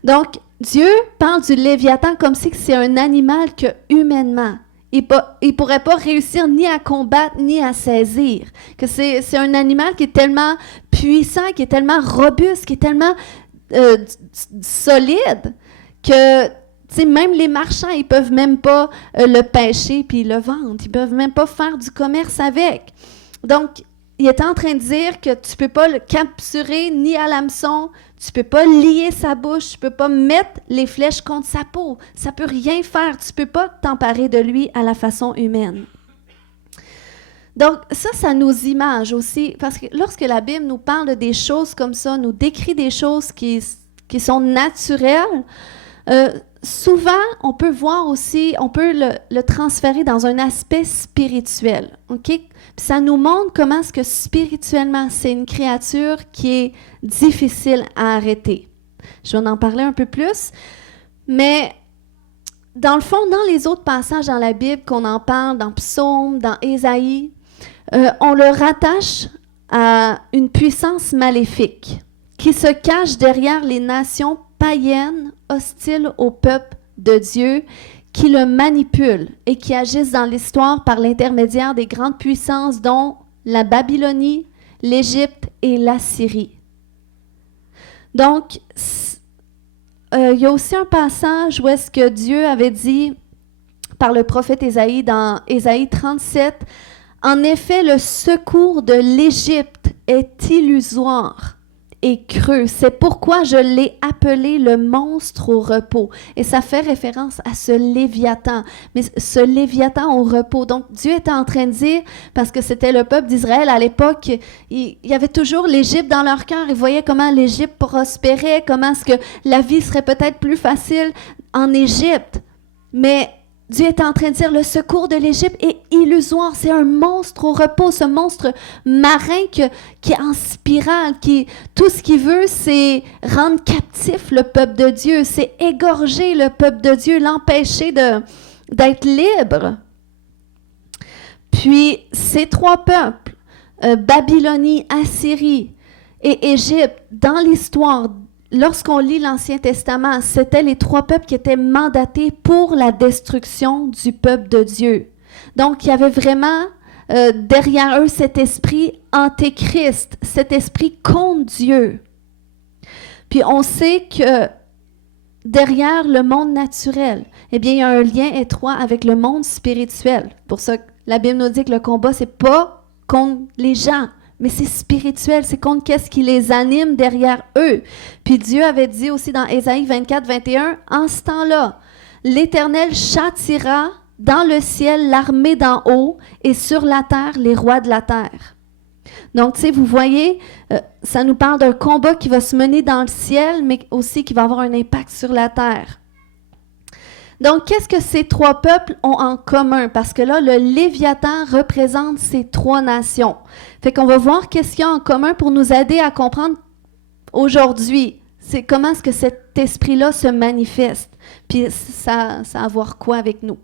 Donc, Dieu parle du Léviathan comme si c'est un animal que humainement, il ne pourrait pas réussir ni à combattre ni à saisir. Que c'est un animal qui est tellement puissant, qui est tellement robuste, qui est tellement solide que même les marchands, ils ne peuvent même pas le pêcher puis le vendre. Ils ne peuvent même pas faire du commerce avec. Donc, il est en train de dire que tu ne peux pas le capturer ni à l'hameçon, tu ne peux pas lier sa bouche, tu ne peux pas mettre les flèches contre sa peau. Ça ne peut rien faire. Tu ne peux pas t'emparer de lui à la façon humaine. Donc, ça nous image aussi, parce que lorsque la Bible nous parle de des choses comme ça, nous décrit des choses qui sont naturelles, souvent, on peut voir aussi, on peut le transférer dans un aspect spirituel, OK? Puis ça nous montre comment est-ce que spirituellement, c'est une créature qui est difficile à arrêter. Je vais en parler un peu plus, mais dans le fond, dans les autres passages dans la Bible qu'on en parle, dans Psaume, dans Ésaïe, on le rattache à une puissance maléfique qui se cache derrière les nations païennes hostiles au peuple de Dieu, qui le manipulent et qui agissent dans l'histoire par l'intermédiaire des grandes puissances dont la Babylonie, l'Égypte et l'Assyrie. Donc, il y a aussi un passage où est-ce que Dieu avait dit par le prophète Ésaïe dans Ésaïe 37, « En effet, le secours de l'Égypte est illusoire et creux. C'est pourquoi je l'ai appelé le monstre au repos. » Et ça fait référence à ce Léviathan, mais ce Léviathan au repos. Donc, Dieu était en train de dire, parce que c'était le peuple d'Israël à l'époque, il y avait toujours l'Égypte dans leur cœur. Ils voyaient comment l'Égypte prospérait, comment est-ce que la vie serait peut-être plus facile en Égypte. Mais Dieu est en train de dire, le secours de l'Égypte est illusoire. C'est un monstre au repos, ce monstre marin qui est en spirale, tout ce qu'il veut, c'est rendre captif le peuple de Dieu, c'est égorger le peuple de Dieu, l'empêcher d'être libre. Puis, ces trois peuples, Babylonie, Assyrie et Égypte, dans l'histoire, lorsqu'on lit l'Ancien Testament, c'était les trois peuples qui étaient mandatés pour la destruction du peuple de Dieu. Donc, il y avait vraiment derrière eux cet esprit antéchrist, cet esprit contre Dieu. Puis on sait que derrière le monde naturel, eh bien, il y a un lien étroit avec le monde spirituel. Pour ça, la Bible nous dit que le combat, c'est pas contre les gens, mais c'est spirituel, c'est contre qu'est-ce qui les anime derrière eux. Puis Dieu avait dit aussi dans Ésaïe 24, 21, « En ce temps-là, l'Éternel châtira dans le ciel l'armée d'en haut et sur la terre les rois de la terre. » Donc, tu sais, vous voyez, ça nous parle d'un combat qui va se mener dans le ciel, mais aussi qui va avoir un impact sur la terre. Donc, qu'est-ce que ces trois peuples ont en commun? Parce que là, le Léviathan représente ces trois nations. Fait qu'on va voir qu'est-ce qu'il y a en commun pour nous aider à comprendre aujourd'hui. C'est comment est-ce que cet esprit-là se manifeste. Puis ça a à voir quoi avec nous?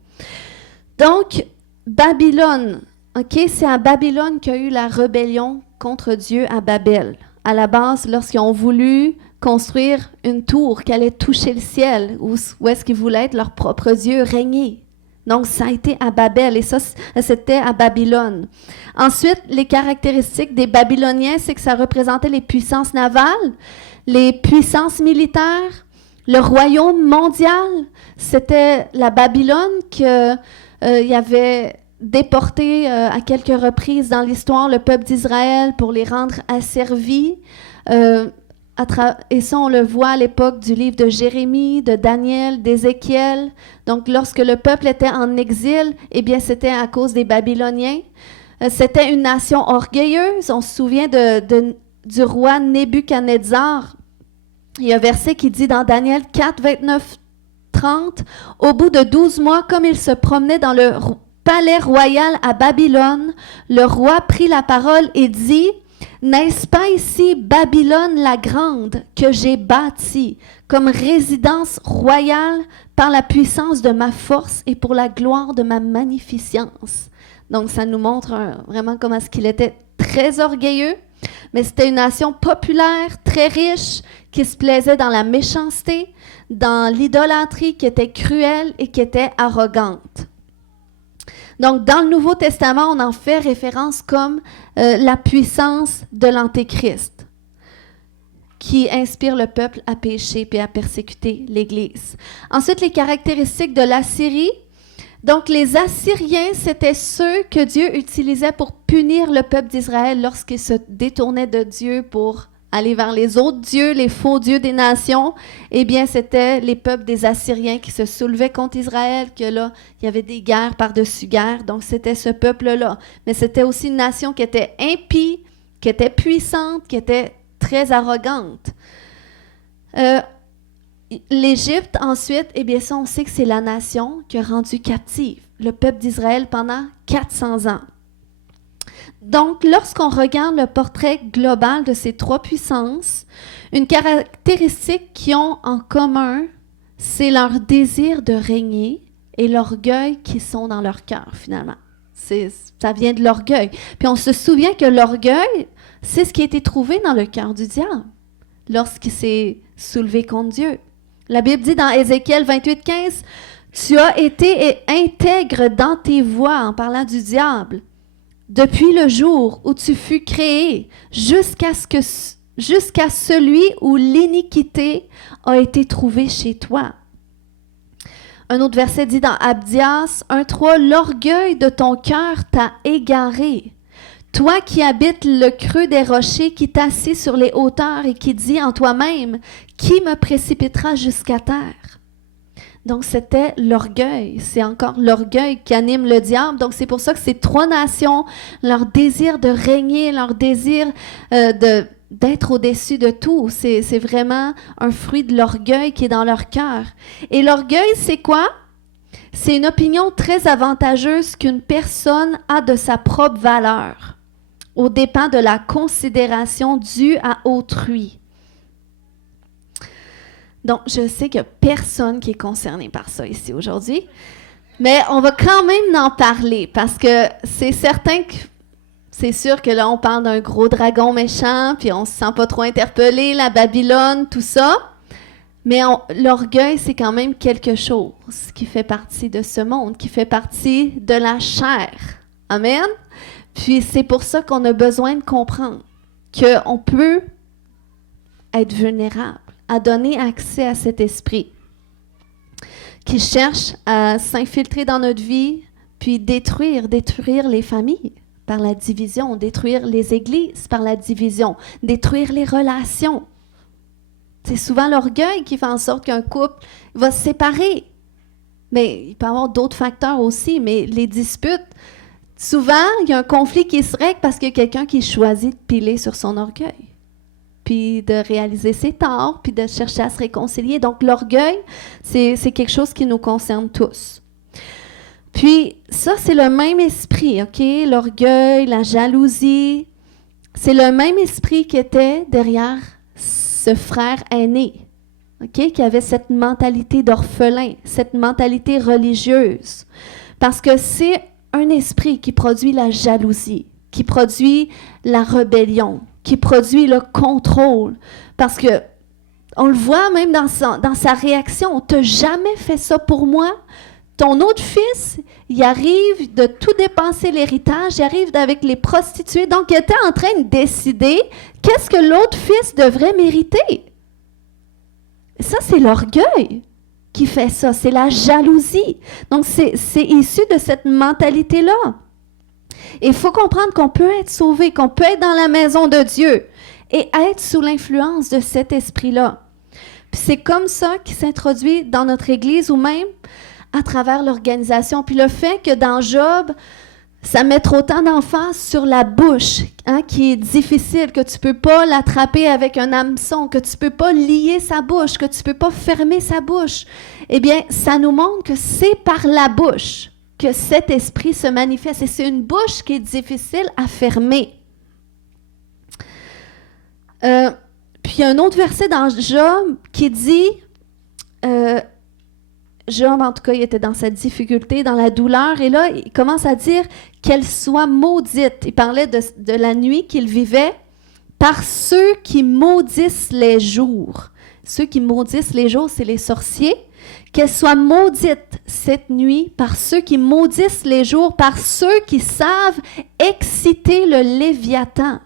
Donc, Babylone, OK, c'est à Babylone qu'il y a eu la rébellion contre Dieu à Babel. À la base, lorsqu'ils ont voulu construire une tour qui allait toucher le ciel, où est-ce qu'ils voulaient être leur propre Dieu, régner. Donc, ça a été à Babel, et ça, c'était à Babylone. Ensuite, les caractéristiques des Babyloniens, c'est que ça représentait les puissances navales, les puissances militaires, le royaume mondial. C'était la Babylone qu'il y avait déporté à quelques reprises dans l'histoire le peuple d'Israël pour les rendre asservis. Et ça, on le voit à l'époque du livre de Jérémie, de Daniel, d'Ézéchiel. Donc, lorsque le peuple était en exil, eh bien, c'était à cause des Babyloniens. C'était une nation orgueilleuse. On se souvient du roi Nebuchadnezzar. Il y a un verset qui dit dans Daniel 4, 29, 30, « Au bout de 12 mois, comme il se promenait dans le palais royal à Babylone, le roi prit la parole et dit, « N'est-ce pas ici Babylone la grande que j'ai bâtie comme résidence royale par la puissance de ma force et pour la gloire de ma magnificence? » Donc, ça nous montre vraiment comment est-ce qu'il était très orgueilleux, mais c'était une nation populaire, très riche, qui se plaisait dans la méchanceté, dans l'idolâtrie, qui était cruelle et qui était arrogante. Donc, dans le Nouveau Testament, on en fait référence comme la puissance de l'Antéchrist, qui inspire le peuple à pécher et à persécuter l'Église. Ensuite, les caractéristiques de l'Assyrie. Donc, les Assyriens, c'était ceux que Dieu utilisait pour punir le peuple d'Israël lorsqu'il se détournait de Dieu pour aller vers les autres dieux, les faux dieux des nations. Eh bien, c'était les peuples des Assyriens qui se soulevaient contre Israël, que là, il y avait des guerres par-dessus guerres. Donc, c'était ce peuple-là. Mais c'était aussi une nation qui était impie, qui était puissante, qui était très arrogante. L'Égypte, ensuite, eh bien, ça, on sait que c'est la nation qui a rendu captive le peuple d'Israël pendant 400 ans. Donc, lorsqu'on regarde le portrait global de ces trois puissances, une caractéristique qu'ils ont en commun, c'est leur désir de régner et l'orgueil qui sont dans leur cœur, finalement. Ça vient de l'orgueil. Puis on se souvient que l'orgueil, c'est ce qui a été trouvé dans le cœur du diable lorsqu'il s'est soulevé contre Dieu. La Bible dit dans Ézéchiel 28, 15, « Tu as été intègre dans tes voies, en parlant du diable, depuis le jour où tu fus créé, jusqu'à celui où l'iniquité a été trouvée chez toi. » Un autre verset dit dans Abdias 1.3, « L'orgueil de ton cœur t'a égaré. Toi qui habites le creux des rochers, qui t'assis sur les hauteurs et qui dis en toi-même, qui me précipitera jusqu'à terre? » Donc, c'était l'orgueil. C'est encore l'orgueil qui anime le diable. Donc, c'est pour ça que ces trois nations, leur désir de régner, leur désir d'être au-dessus de tout, c'est vraiment un fruit de l'orgueil qui est dans leur cœur. Et l'orgueil, c'est quoi? C'est une opinion très avantageuse qu'une personne a de sa propre valeur, aux dépens de la considération due à autrui. Donc, je sais qu'il n'y a personne qui est concerné par ça ici aujourd'hui, mais on va quand même en parler parce que c'est certain que c'est sûr que là, on parle d'un gros dragon méchant, puis on ne se sent pas trop interpellé, la Babylone, tout ça. Mais l'orgueil, c'est quand même quelque chose qui fait partie de ce monde, qui fait partie de la chair. Amen? Puis c'est pour ça qu'on a besoin de comprendre qu'on peut être vulnérable, à donner accès à cet esprit qui cherche à s'infiltrer dans notre vie, puis détruire les familles par la division, détruire les églises par la division, détruire les relations. C'est souvent l'orgueil qui fait en sorte qu'un couple va se séparer. Mais il peut y avoir d'autres facteurs aussi, mais les disputes, souvent, il y a un conflit qui se règle parce qu'il y a quelqu'un qui choisit de piler sur son orgueil, puis de réaliser ses torts, puis de chercher à se réconcilier. Donc, l'orgueil, c'est quelque chose qui nous concerne tous. Puis, ça, c'est le même esprit, OK? L'orgueil, la jalousie, c'est le même esprit qui était derrière ce frère aîné, OK? Qui avait cette mentalité d'orphelin, cette mentalité religieuse. Parce que c'est un esprit qui produit la jalousie, qui produit la rébellion, qui produit le contrôle. Parce que on le voit même dans sa réaction. « T'as jamais fait ça pour moi? » Ton autre fils, il arrive de tout dépenser l'héritage, il arrive avec les prostituées. Donc, il était en train de décider qu'est-ce que l'autre fils devrait mériter. Ça, c'est l'orgueil qui fait ça. C'est la jalousie. Donc, c'est issu de cette mentalité-là. Et il faut comprendre qu'on peut être sauvé, qu'on peut être dans la maison de Dieu et être sous l'influence de cet esprit-là. Puis c'est comme ça qu'il s'introduit dans notre Église ou même à travers l'organisation. Puis le fait que dans Job, ça met autant d'emphase sur la bouche, qui est difficile, que tu ne peux pas l'attraper avec un hameçon, que tu ne peux pas lier sa bouche, que tu ne peux pas fermer sa bouche. Eh bien, ça nous montre que c'est par la bouche que cet esprit se manifeste. Et c'est une bouche qui est difficile à fermer. Puis il y a un autre verset dans Job qui dit... Job, en tout cas, il était dans cette difficulté, dans la douleur, et là, il commence à dire qu'elle soit maudite. Il parlait de la nuit qu'il vivait par ceux qui maudissent les jours. Ceux qui maudissent les jours, c'est les sorciers. Qu'elle soit maudite cette nuit par ceux qui maudissent les jours, par ceux qui savent exciter le Léviathan.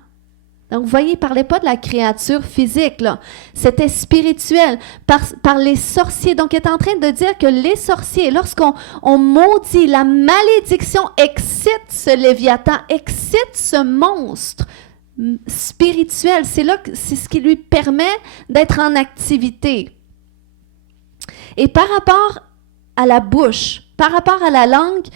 Donc, vous voyez, il ne parlait pas de la créature physique, là. C'était spirituel, par les sorciers. Donc, il est en train de dire que les sorciers, lorsqu'on maudit, la malédiction excite ce Léviathan, excite ce monstre spirituel. C'est ce qui lui permet d'être en activité. Et par rapport à la bouche, par rapport à la langue,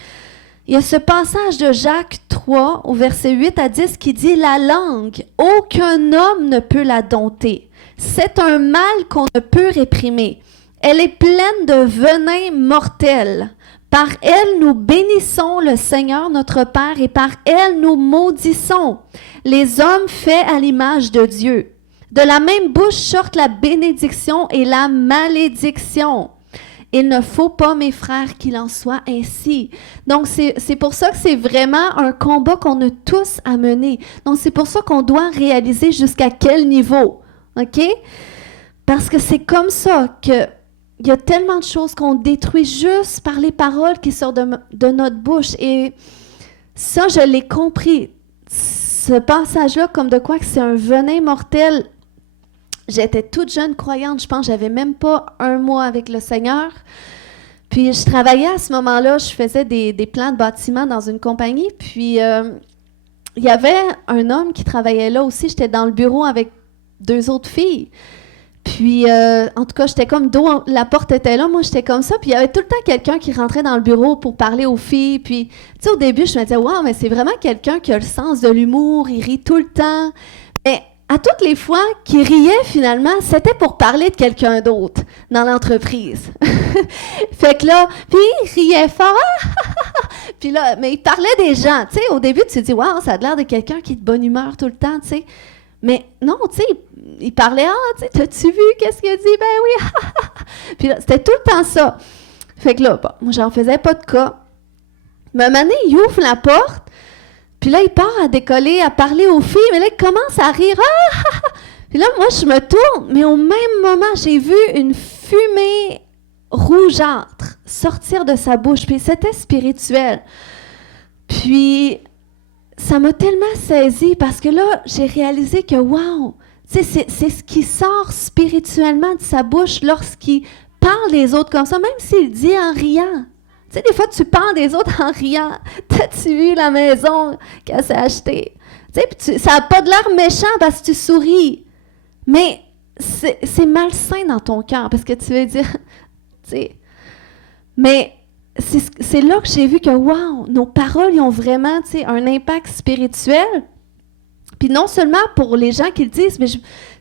il y a ce passage de Jacques 3, au verset 8 à 10, qui dit « La langue, aucun homme ne peut la dompter. C'est un mal qu'on ne peut réprimer. Elle est pleine de venin mortel. Par elle, nous bénissons le Seigneur notre Père et par elle, nous maudissons les hommes faits à l'image de Dieu. De la même bouche sortent la bénédiction et la malédiction. Il ne faut pas, mes frères, qu'il en soit ainsi. » Donc, c'est pour ça que c'est vraiment un combat qu'on a tous à mener. Donc, c'est pour ça qu'on doit réaliser jusqu'à quel niveau. OK? Parce que c'est comme ça qu'il y a tellement de choses qu'on détruit juste par les paroles qui sortent de notre bouche. Et ça, je l'ai compris. Ce passage-là, comme de quoi que c'est un venin mortel. J'étais toute jeune croyante, je pense que j'avais même pas 1 mois avec le Seigneur. Puis je travaillais à ce moment-là, je faisais des plans de bâtiment dans une compagnie. Puis il y avait un homme qui travaillait là aussi. J'étais dans le bureau avec 2 autres filles. Puis en tout cas, j'étais comme dos, la porte était là, moi j'étais comme ça. Puis il y avait tout le temps quelqu'un qui rentrait dans le bureau pour parler aux filles. Puis tu sais, au début, je me disais, waouh, mais c'est vraiment quelqu'un qui a le sens de l'humour, il rit tout le temps. Mais à toutes les fois qu'il riait, finalement, c'était pour parler de quelqu'un d'autre dans l'entreprise. Fait que là, puis il riait fort. Puis là, mais il parlait des gens. Tu sais, au début, tu te dis, waouh, ça a l'air de quelqu'un qui est de bonne humeur tout le temps, tu sais. Mais non, tu sais, il parlait, tu sais, t'as-tu vu qu'est-ce qu'il a dit? Ben oui. Puis là, c'était tout le temps ça. Fait que là, bon, moi, j'en faisais pas de cas. Mais à un moment donné, il ouvre la porte. Puis là, il part à décoller, à parler aux filles, mais là, il commence à rire. Puis là, moi, je me tourne, mais au même moment, j'ai vu une fumée rougeâtre sortir de sa bouche, puis c'était spirituel. Puis, ça m'a tellement saisie parce que là, j'ai réalisé que, wow, c'est ce qui sort spirituellement de sa bouche lorsqu'il parle des autres comme ça, même s'il dit en riant. Tu sais, des fois, tu parles des autres en riant. T'as-tu vu la maison qu'elle s'est achetée? Tu sais, ça n'a pas de l'air méchant parce que tu souris. Mais c'est malsain dans ton cœur parce que tu veux dire, tu sais. Mais c'est là que j'ai vu que, wow, nos paroles, ils ont vraiment, tu sais, un impact spirituel. Puis non seulement pour les gens qui le disent, mais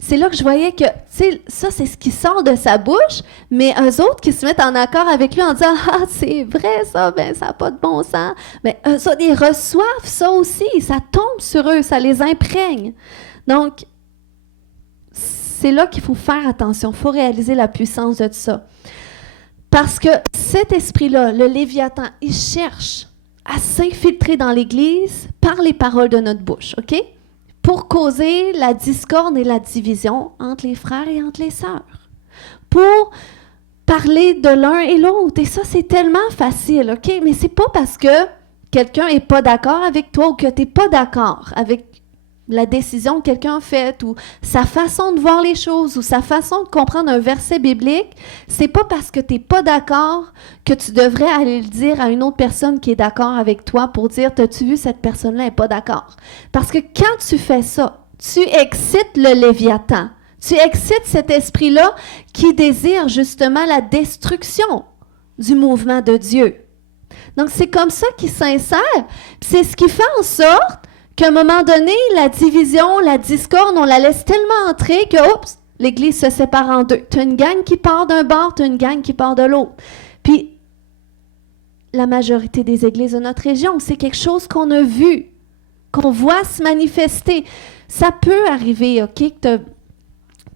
c'est là que je voyais que, tu sais, ça, c'est ce qui sort de sa bouche, mais eux autres qui se mettent en accord avec lui en disant « Ah, c'est vrai ça, ben ça n'a pas de bon sens. » Mais eux autres, ils reçoivent ça aussi, ça tombe sur eux, ça les imprègne. Donc, c'est là qu'il faut faire attention, il faut réaliser la puissance de ça. Parce que cet esprit-là, le Léviathan, il cherche à s'infiltrer dans l'Église par les paroles de notre bouche, OK? Pour causer la discorde et la division entre les frères et entre les sœurs. Pour parler de l'un et l'autre. Et ça, c'est tellement facile, OK? Mais c'est pas parce que quelqu'un n'est pas d'accord avec toi ou que tu n'es pas d'accord avec la décision que quelqu'un a faite ou sa façon de voir les choses ou sa façon de comprendre un verset biblique, c'est pas parce que tu n'es pas d'accord que tu devrais aller le dire à une autre personne qui est d'accord avec toi pour dire « T'as-tu vu, cette personne-là n'est pas d'accord? » Parce que quand tu fais ça, tu excites le Léviathan. Tu excites cet esprit-là qui désire justement la destruction du mouvement de Dieu. Donc, c'est comme ça qu'il s'insère. C'est ce qui fait en sorte qu'à un moment donné, la division, la discorde, on la laisse tellement entrer que, oups, l'Église se sépare en deux. Tu as une gang qui part d'un bord, tu as une gang qui part de l'autre. Puis, la majorité des églises de notre région, c'est quelque chose qu'on a vu, qu'on voit se manifester. Ça peut arriver, OK, que tu n'as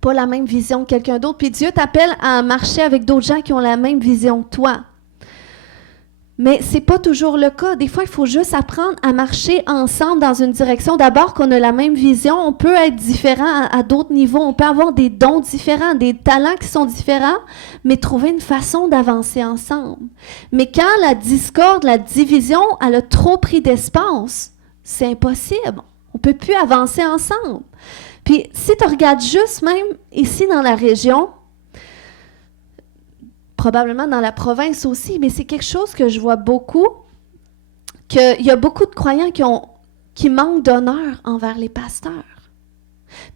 pas la même vision que quelqu'un d'autre, puis Dieu t'appelle à marcher avec d'autres gens qui ont la même vision que toi. Mais ce n'est pas toujours le cas. Des fois, il faut juste apprendre à marcher ensemble dans une direction. D'abord, qu'on a la même vision, on peut être différent à d'autres niveaux. On peut avoir des dons différents, des talents qui sont différents, mais trouver une façon d'avancer ensemble. Mais quand la discorde, la division, elle a trop pris d'espace, c'est impossible. On ne peut plus avancer ensemble. Puis, si tu regardes juste même ici dans la région, probablement dans la province aussi, mais c'est quelque chose que je vois beaucoup, qu'il y a beaucoup de croyants qui manquent d'honneur envers les pasteurs.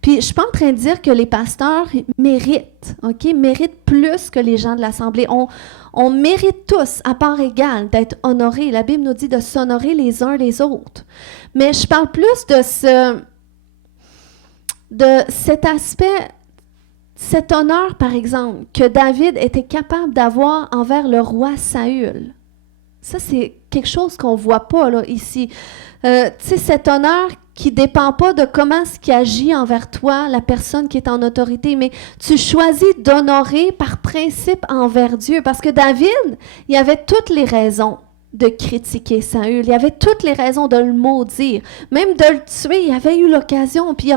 Puis, je ne suis pas en train de dire que les pasteurs méritent, OK, méritent plus que les gens de l'Assemblée. On mérite tous, à part égale, d'être honorés. La Bible nous dit de s'honorer les uns les autres. Mais je parle plus de cet aspect. Cet honneur, par exemple, que David était capable d'avoir envers le roi Saül, ça, c'est quelque chose qu'on ne voit pas là, ici. Tu sais, cet honneur qui ne dépend pas de comment ce qui agit envers toi, la personne qui est en autorité, mais tu choisis d'honorer par principe envers Dieu. Parce que David, il avait toutes les raisons de critiquer Saül. Il avait toutes les raisons de le maudire. Même de le tuer, il avait eu l'occasion, puis il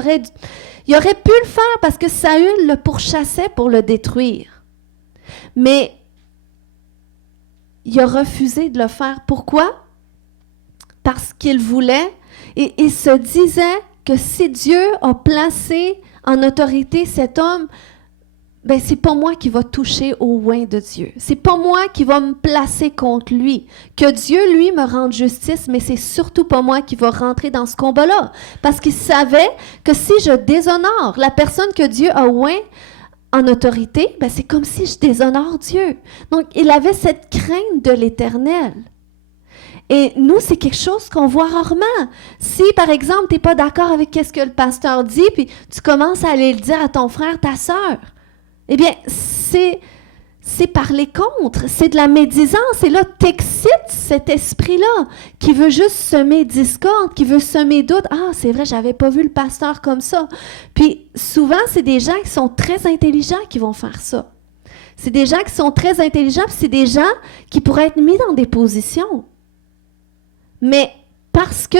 aurait pu le faire parce que Saül le pourchassait pour le détruire. Mais il a refusé de le faire. Pourquoi? Parce qu'il voulait, et il se disait que si Dieu a placé en autorité cet homme, ben c'est pas moi qui va toucher au oint de Dieu. C'est pas moi qui va me placer contre lui. Que Dieu, lui, me rende justice, mais c'est surtout pas moi qui va rentrer dans ce combat-là. Parce qu'il savait que si je déshonore la personne que Dieu a oint en autorité, ben c'est comme si je déshonore Dieu. Donc, il avait cette crainte de l'Éternel. Et nous, c'est quelque chose qu'on voit rarement. Si, par exemple, tu n'es pas d'accord avec ce que le pasteur dit, puis tu commences à aller le dire à ton frère, ta sœur, eh bien, c'est parler contre, c'est de la médisance. Et là, t'excites cet esprit-là qui veut juste semer discorde, qui veut semer doute. Ah, c'est vrai, j'avais pas vu le pasteur comme ça. Puis souvent, c'est des gens qui sont très intelligents qui vont faire ça. C'est des gens qui sont très intelligents, puis c'est des gens qui pourraient être mis dans des positions. Mais parce que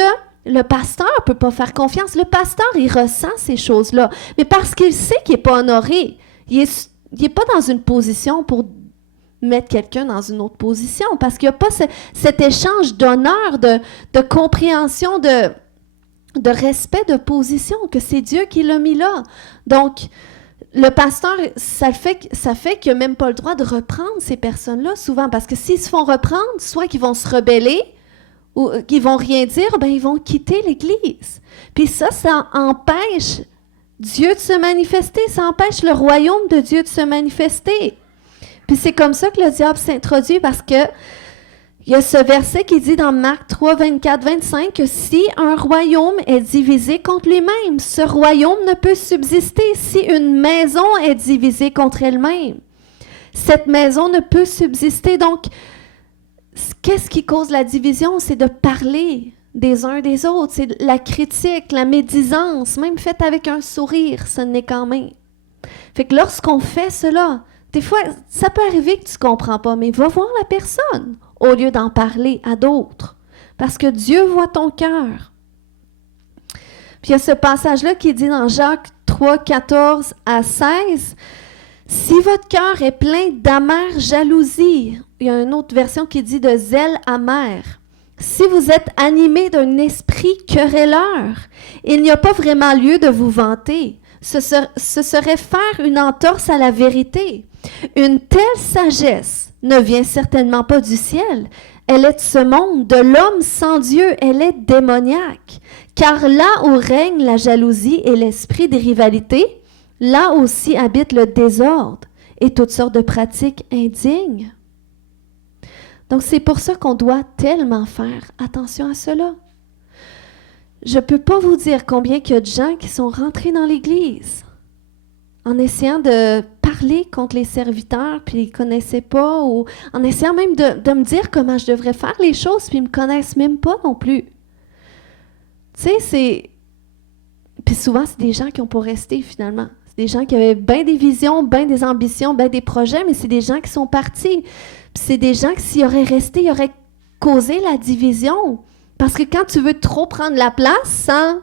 Le pasteur ne peut pas faire confiance. Le pasteur, il ressent ces choses-là. Mais parce qu'il sait qu'il n'est pas honoré, il n'est pas dans une position pour mettre quelqu'un dans une autre position, parce qu'il n'y a pas cet échange d'honneur, de compréhension, de respect de position, que c'est Dieu qui l'a mis là. Donc, le pasteur, ça fait qu'il n'a même pas le droit de reprendre ces personnes-là, souvent, parce que s'ils se font reprendre, soit qu'ils vont se rebeller, ou qu'ils vont rien dire, ben ils vont quitter l'Église. Puis ça empêche Dieu de se manifester, ça empêche le royaume de Dieu de se manifester. Puis c'est comme ça que le diable s'introduit, parce que il y a ce verset qui dit dans Marc 3, 24, 25 que si un royaume est divisé contre lui-même, ce royaume ne peut subsister. Si une maison est divisée contre elle-même, cette maison ne peut subsister. Donc, qu'est-ce qui cause la division? C'est de parler des uns des autres. C'est la critique, la médisance, même faite avec un sourire, ce n'est quand même. Fait que lorsqu'on fait cela, des fois, ça peut arriver que tu ne comprends pas, mais va voir la personne au lieu d'en parler à d'autres. Parce que Dieu voit ton cœur. Puis il y a ce passage-là qui dit dans Jacques 3, 14 à 16, « Si votre cœur est plein d'amère jalousie, il y a une autre version qui dit de zèle amer. Si vous êtes animé d'un esprit querelleur, il n'y a pas vraiment lieu de vous vanter. Ce serait faire une entorse à la vérité. Une telle sagesse ne vient certainement pas du ciel. Elle est de ce monde, de l'homme sans Dieu. Elle est démoniaque. Car là où règne la jalousie et l'esprit des rivalités, là aussi habite le désordre et toutes sortes de pratiques indignes. » Donc, c'est pour ça qu'on doit tellement faire attention à cela. Je ne peux pas vous dire combien il y a de gens qui sont rentrés dans l'Église en essayant de parler contre les serviteurs, puis ils ne connaissaient pas, ou en essayant même de me dire comment je devrais faire les choses, puis ils ne me connaissent même pas non plus. Tu sais, c'est... Puis souvent, c'est des gens qui n'ont pas resté, finalement. C'est des gens qui avaient bien des visions, bien des ambitions, bien des projets, mais c'est des gens qui sont partis. Puis c'est des gens qui, s'ils auraient resté, ils auraient causé la division. Parce que quand tu veux trop prendre la place sans,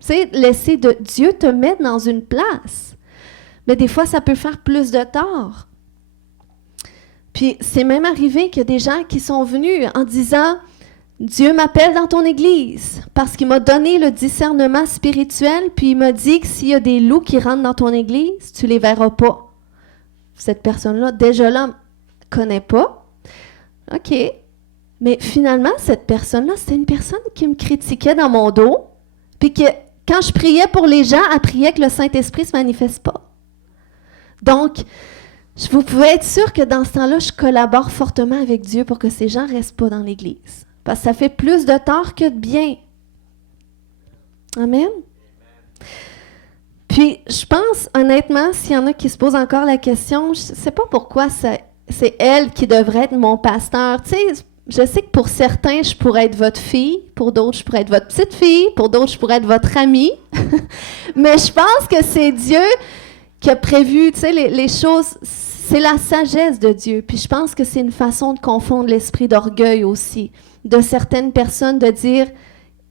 tu sais, laisser Dieu te mettre dans une place, mais des fois, ça peut faire plus de tort. Puis c'est même arrivé qu'il y a des gens qui sont venus en disant « Dieu m'appelle dans ton église parce qu'il m'a donné le discernement spirituel, puis il m'a dit que s'il y a des loups qui rentrent dans ton église, tu les verras pas. » Cette personne-là, déjà là, ne connaît pas. OK. Mais finalement, cette personne-là, c'était une personne qui me critiquait dans mon dos, puis que quand je priais pour les gens, elle priait que le Saint-Esprit ne se manifeste pas. Donc, vous pouvez être sûr que dans ce temps-là, je collabore fortement avec Dieu pour que ces gens ne restent pas dans l'Église. Parce que ça fait plus de tort que de bien. Amen. Puis, je pense, honnêtement, s'il y en a qui se posent encore la question, je ne sais pas pourquoi c'est elle qui devrait être mon pasteur. Tu sais, je sais que pour certains, je pourrais être votre fille, pour d'autres, je pourrais être votre petite fille, pour d'autres, je pourrais être votre amie. Mais je pense que c'est Dieu qui a prévu, tu sais, les choses, c'est la sagesse de Dieu. Puis je pense que c'est une façon de confondre l'esprit d'orgueil aussi, de certaines personnes, de dire,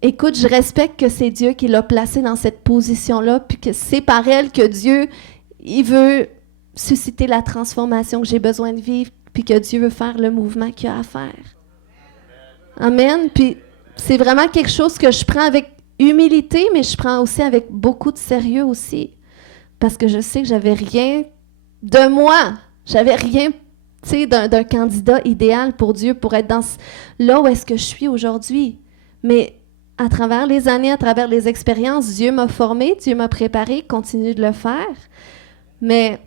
écoute, je respecte que c'est Dieu qui l'a placée dans cette position-là, puis que c'est par elle que Dieu, il veut susciter la transformation que j'ai besoin de vivre, puis que Dieu veut faire le mouvement qu'il a à faire. Amen. Puis c'est vraiment quelque chose que je prends avec humilité, mais je prends aussi avec beaucoup de sérieux aussi. Parce que je sais que j'avais rien de moi. J'avais rien, tu sais, d'un candidat idéal pour Dieu, pour être là où est-ce que je suis aujourd'hui. Mais à travers les années, à travers les expériences, Dieu m'a formé, Dieu m'a préparé, continue de le faire. Mais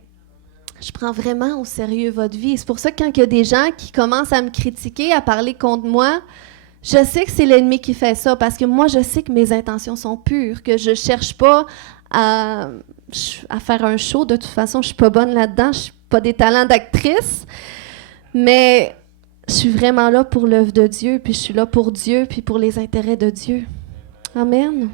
je prends vraiment au sérieux votre vie. C'est pour ça que quand il y a des gens qui commencent à me critiquer, à parler contre moi, je sais que c'est l'ennemi qui fait ça, parce que moi, je sais que mes intentions sont pures, que je ne cherche pas à faire un show. De toute façon, je ne suis pas bonne là-dedans, je n'ai pas des talents d'actrice, mais je suis vraiment là pour l'œuvre de Dieu, puis je suis là pour Dieu, puis pour les intérêts de Dieu. Amen.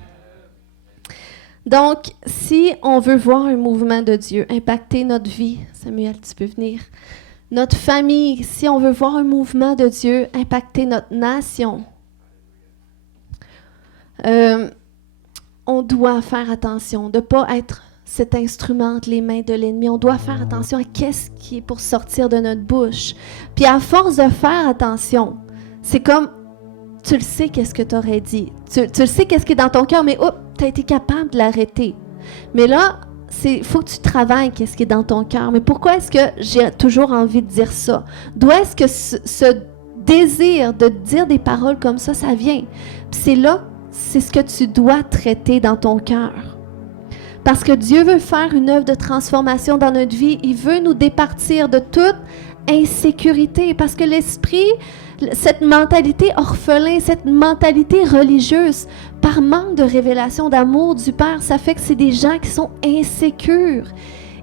Donc, si on veut voir un mouvement de Dieu impacter notre vie, Samuel, tu peux venir, notre famille, si on veut voir un mouvement de Dieu impacter notre nation, On doit faire attention de ne pas être cet instrument entre les mains de l'ennemi. On doit faire attention à qu'est-ce qui est pour sortir de notre bouche. Puis à force de faire attention, c'est comme, tu le sais qu'est-ce que tu aurais dit. Tu le sais qu'est-ce qui est dans ton cœur, mais tu as été capable de l'arrêter. Mais là, il faut que tu travailles qu'est-ce qui est dans ton cœur. Mais pourquoi est-ce que j'ai toujours envie de dire ça? D'où est-ce que ce désir de dire des paroles comme ça vient? Puis c'est là, c'est ce que tu dois traiter dans ton cœur. Parce que Dieu veut faire une œuvre de transformation dans notre vie. Il veut nous départir de toute insécurité. Parce que l'esprit, cette mentalité orphelin, cette mentalité religieuse, par manque de révélation d'amour du Père, ça fait que c'est des gens qui sont insécures.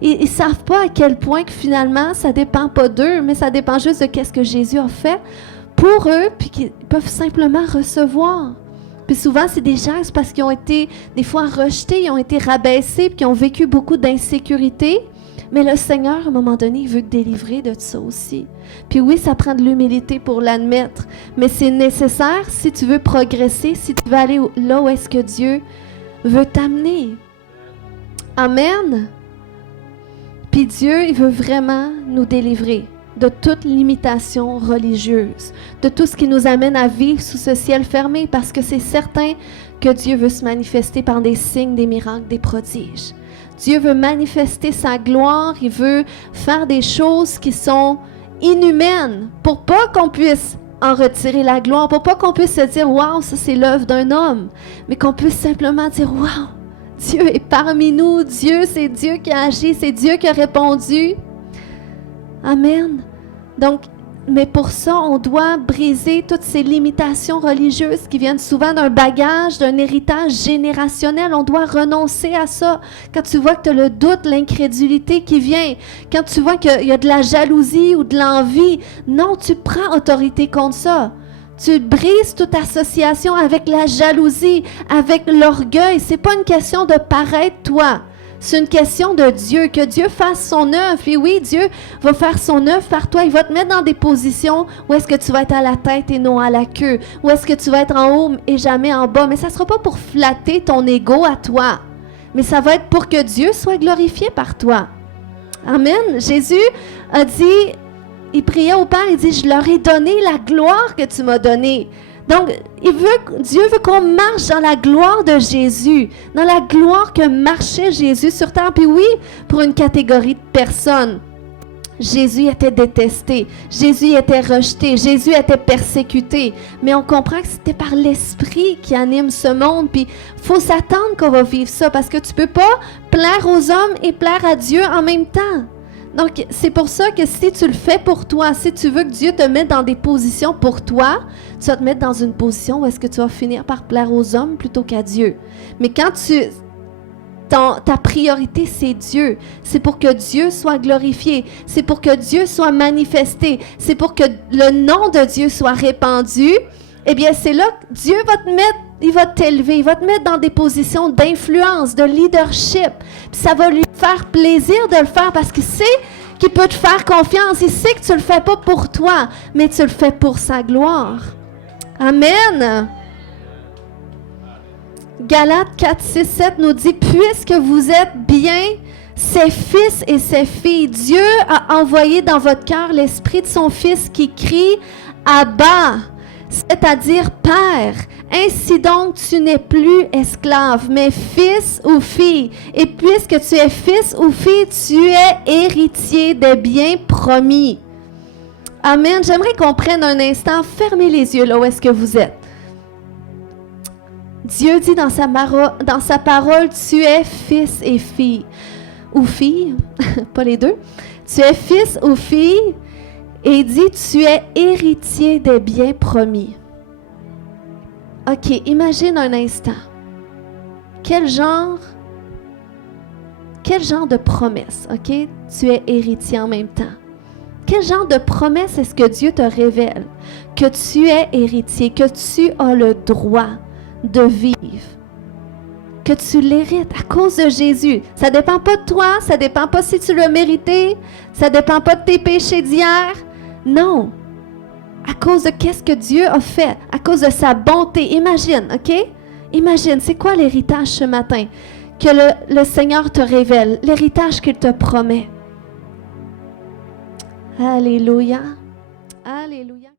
Ils ne savent pas à quel point que finalement, ça ne dépend pas d'eux, mais ça dépend juste de qu'est-ce que Jésus a fait pour eux, puis qu'ils peuvent simplement recevoir. Puis souvent, c'est des gens, c'est parce qu'ils ont été des fois rejetés, ils ont été rabaissés, puis qu'ils ont vécu beaucoup d'insécurité. Mais le Seigneur, à un moment donné, il veut te délivrer de ça aussi. Puis oui, ça prend de l'humilité pour l'admettre, mais c'est nécessaire si tu veux progresser, si tu veux aller là où est-ce que Dieu veut t'amener. Amen. Puis Dieu, il veut vraiment nous délivrer de toute limitation religieuse, de tout ce qui nous amène à vivre sous ce ciel fermé, parce que c'est certain que Dieu veut se manifester par des signes, des miracles, des prodiges. Dieu veut manifester sa gloire, il veut faire des choses qui sont inhumaines pour pas qu'on puisse en retirer la gloire, pour pas qu'on puisse se dire « Wow, ça c'est l'œuvre d'un homme », mais qu'on puisse simplement dire « Wow, Dieu est parmi nous, Dieu, c'est Dieu qui a agi, c'est Dieu qui a répondu. » Amen. Donc, mais pour ça, on doit briser toutes ces limitations religieuses qui viennent souvent d'un bagage, d'un héritage générationnel. On doit renoncer à ça. Quand tu vois que tu as le doute, l'incrédulité qui vient, quand tu vois qu'il y a de la jalousie ou de l'envie, non, tu prends autorité contre ça. Tu brises toute association avec la jalousie, avec l'orgueil. C'est pas une question de paraître toi. C'est une question de Dieu, que Dieu fasse son œuvre. Et oui, Dieu va faire son œuvre par toi. Il va te mettre dans des positions où est-ce que tu vas être à la tête et non à la queue. Où est-ce que tu vas être en haut et jamais en bas. Mais ça ne sera pas pour flatter ton ego à toi. Mais ça va être pour que Dieu soit glorifié par toi. Amen. Jésus a dit, il priait au Père, il dit, je leur ai donné la gloire que tu m'as donnée. Donc, Dieu veut qu'on marche dans la gloire de Jésus, dans la gloire que marchait Jésus sur terre. Puis oui, pour une catégorie de personnes, Jésus était détesté, Jésus était rejeté, Jésus était persécuté. Mais on comprend que c'était par l'Esprit qui anime ce monde. Puis il faut s'attendre qu'on va vivre ça, parce que tu ne peux pas plaire aux hommes et plaire à Dieu en même temps. Donc, c'est pour ça que si tu le fais pour toi, si tu veux que Dieu te mette dans des positions pour toi, tu vas te mettre dans une position où est-ce que tu vas finir par plaire aux hommes plutôt qu'à Dieu. Mais quand ta priorité, c'est Dieu. C'est pour que Dieu soit glorifié. C'est pour que Dieu soit manifesté. C'est pour que le nom de Dieu soit répandu. Eh bien, c'est là que Dieu va te mettre, il va t'élever, il va te mettre dans des positions d'influence, de leadership. Puis ça va lui faire plaisir de le faire parce qu'il sait qu'il peut te faire confiance. Il sait que tu ne le fais pas pour toi, mais tu le fais pour sa gloire. Amen. Galates 4, 6, 7 nous dit « Puisque vous êtes bien ses fils et ses filles, Dieu a envoyé dans votre cœur l'esprit de son Fils qui crie « Abba », c'est-à-dire « Père ». Ainsi donc, tu n'es plus esclave, mais fils ou fille. Et puisque tu es fils ou fille, tu es héritier des biens promis. Amen. J'aimerais qu'on prenne un instant, fermez les yeux là où est-ce que vous êtes. Dieu dit dans sa parole, tu es fils et fille. Ou fille, pas les deux. Tu es fils ou fille, et il dit, tu es héritier des biens promis. OK, imagine un instant. Quel genre de promesse, OK? Tu es héritier en même temps. Quel genre de promesse est-ce que Dieu te révèle? Que tu es héritier, que tu as le droit de vivre, que tu l'hérites à cause de Jésus. Ça ne dépend pas de toi, ça ne dépend pas si tu l'as mérité, ça ne dépend pas de tes péchés d'hier. Non. À cause de qu'est-ce que Dieu a fait, à cause de sa bonté. Imagine, OK? Imagine, c'est quoi l'héritage ce matin que le Seigneur te révèle, l'héritage qu'il te promet. Alléluia. Alléluia.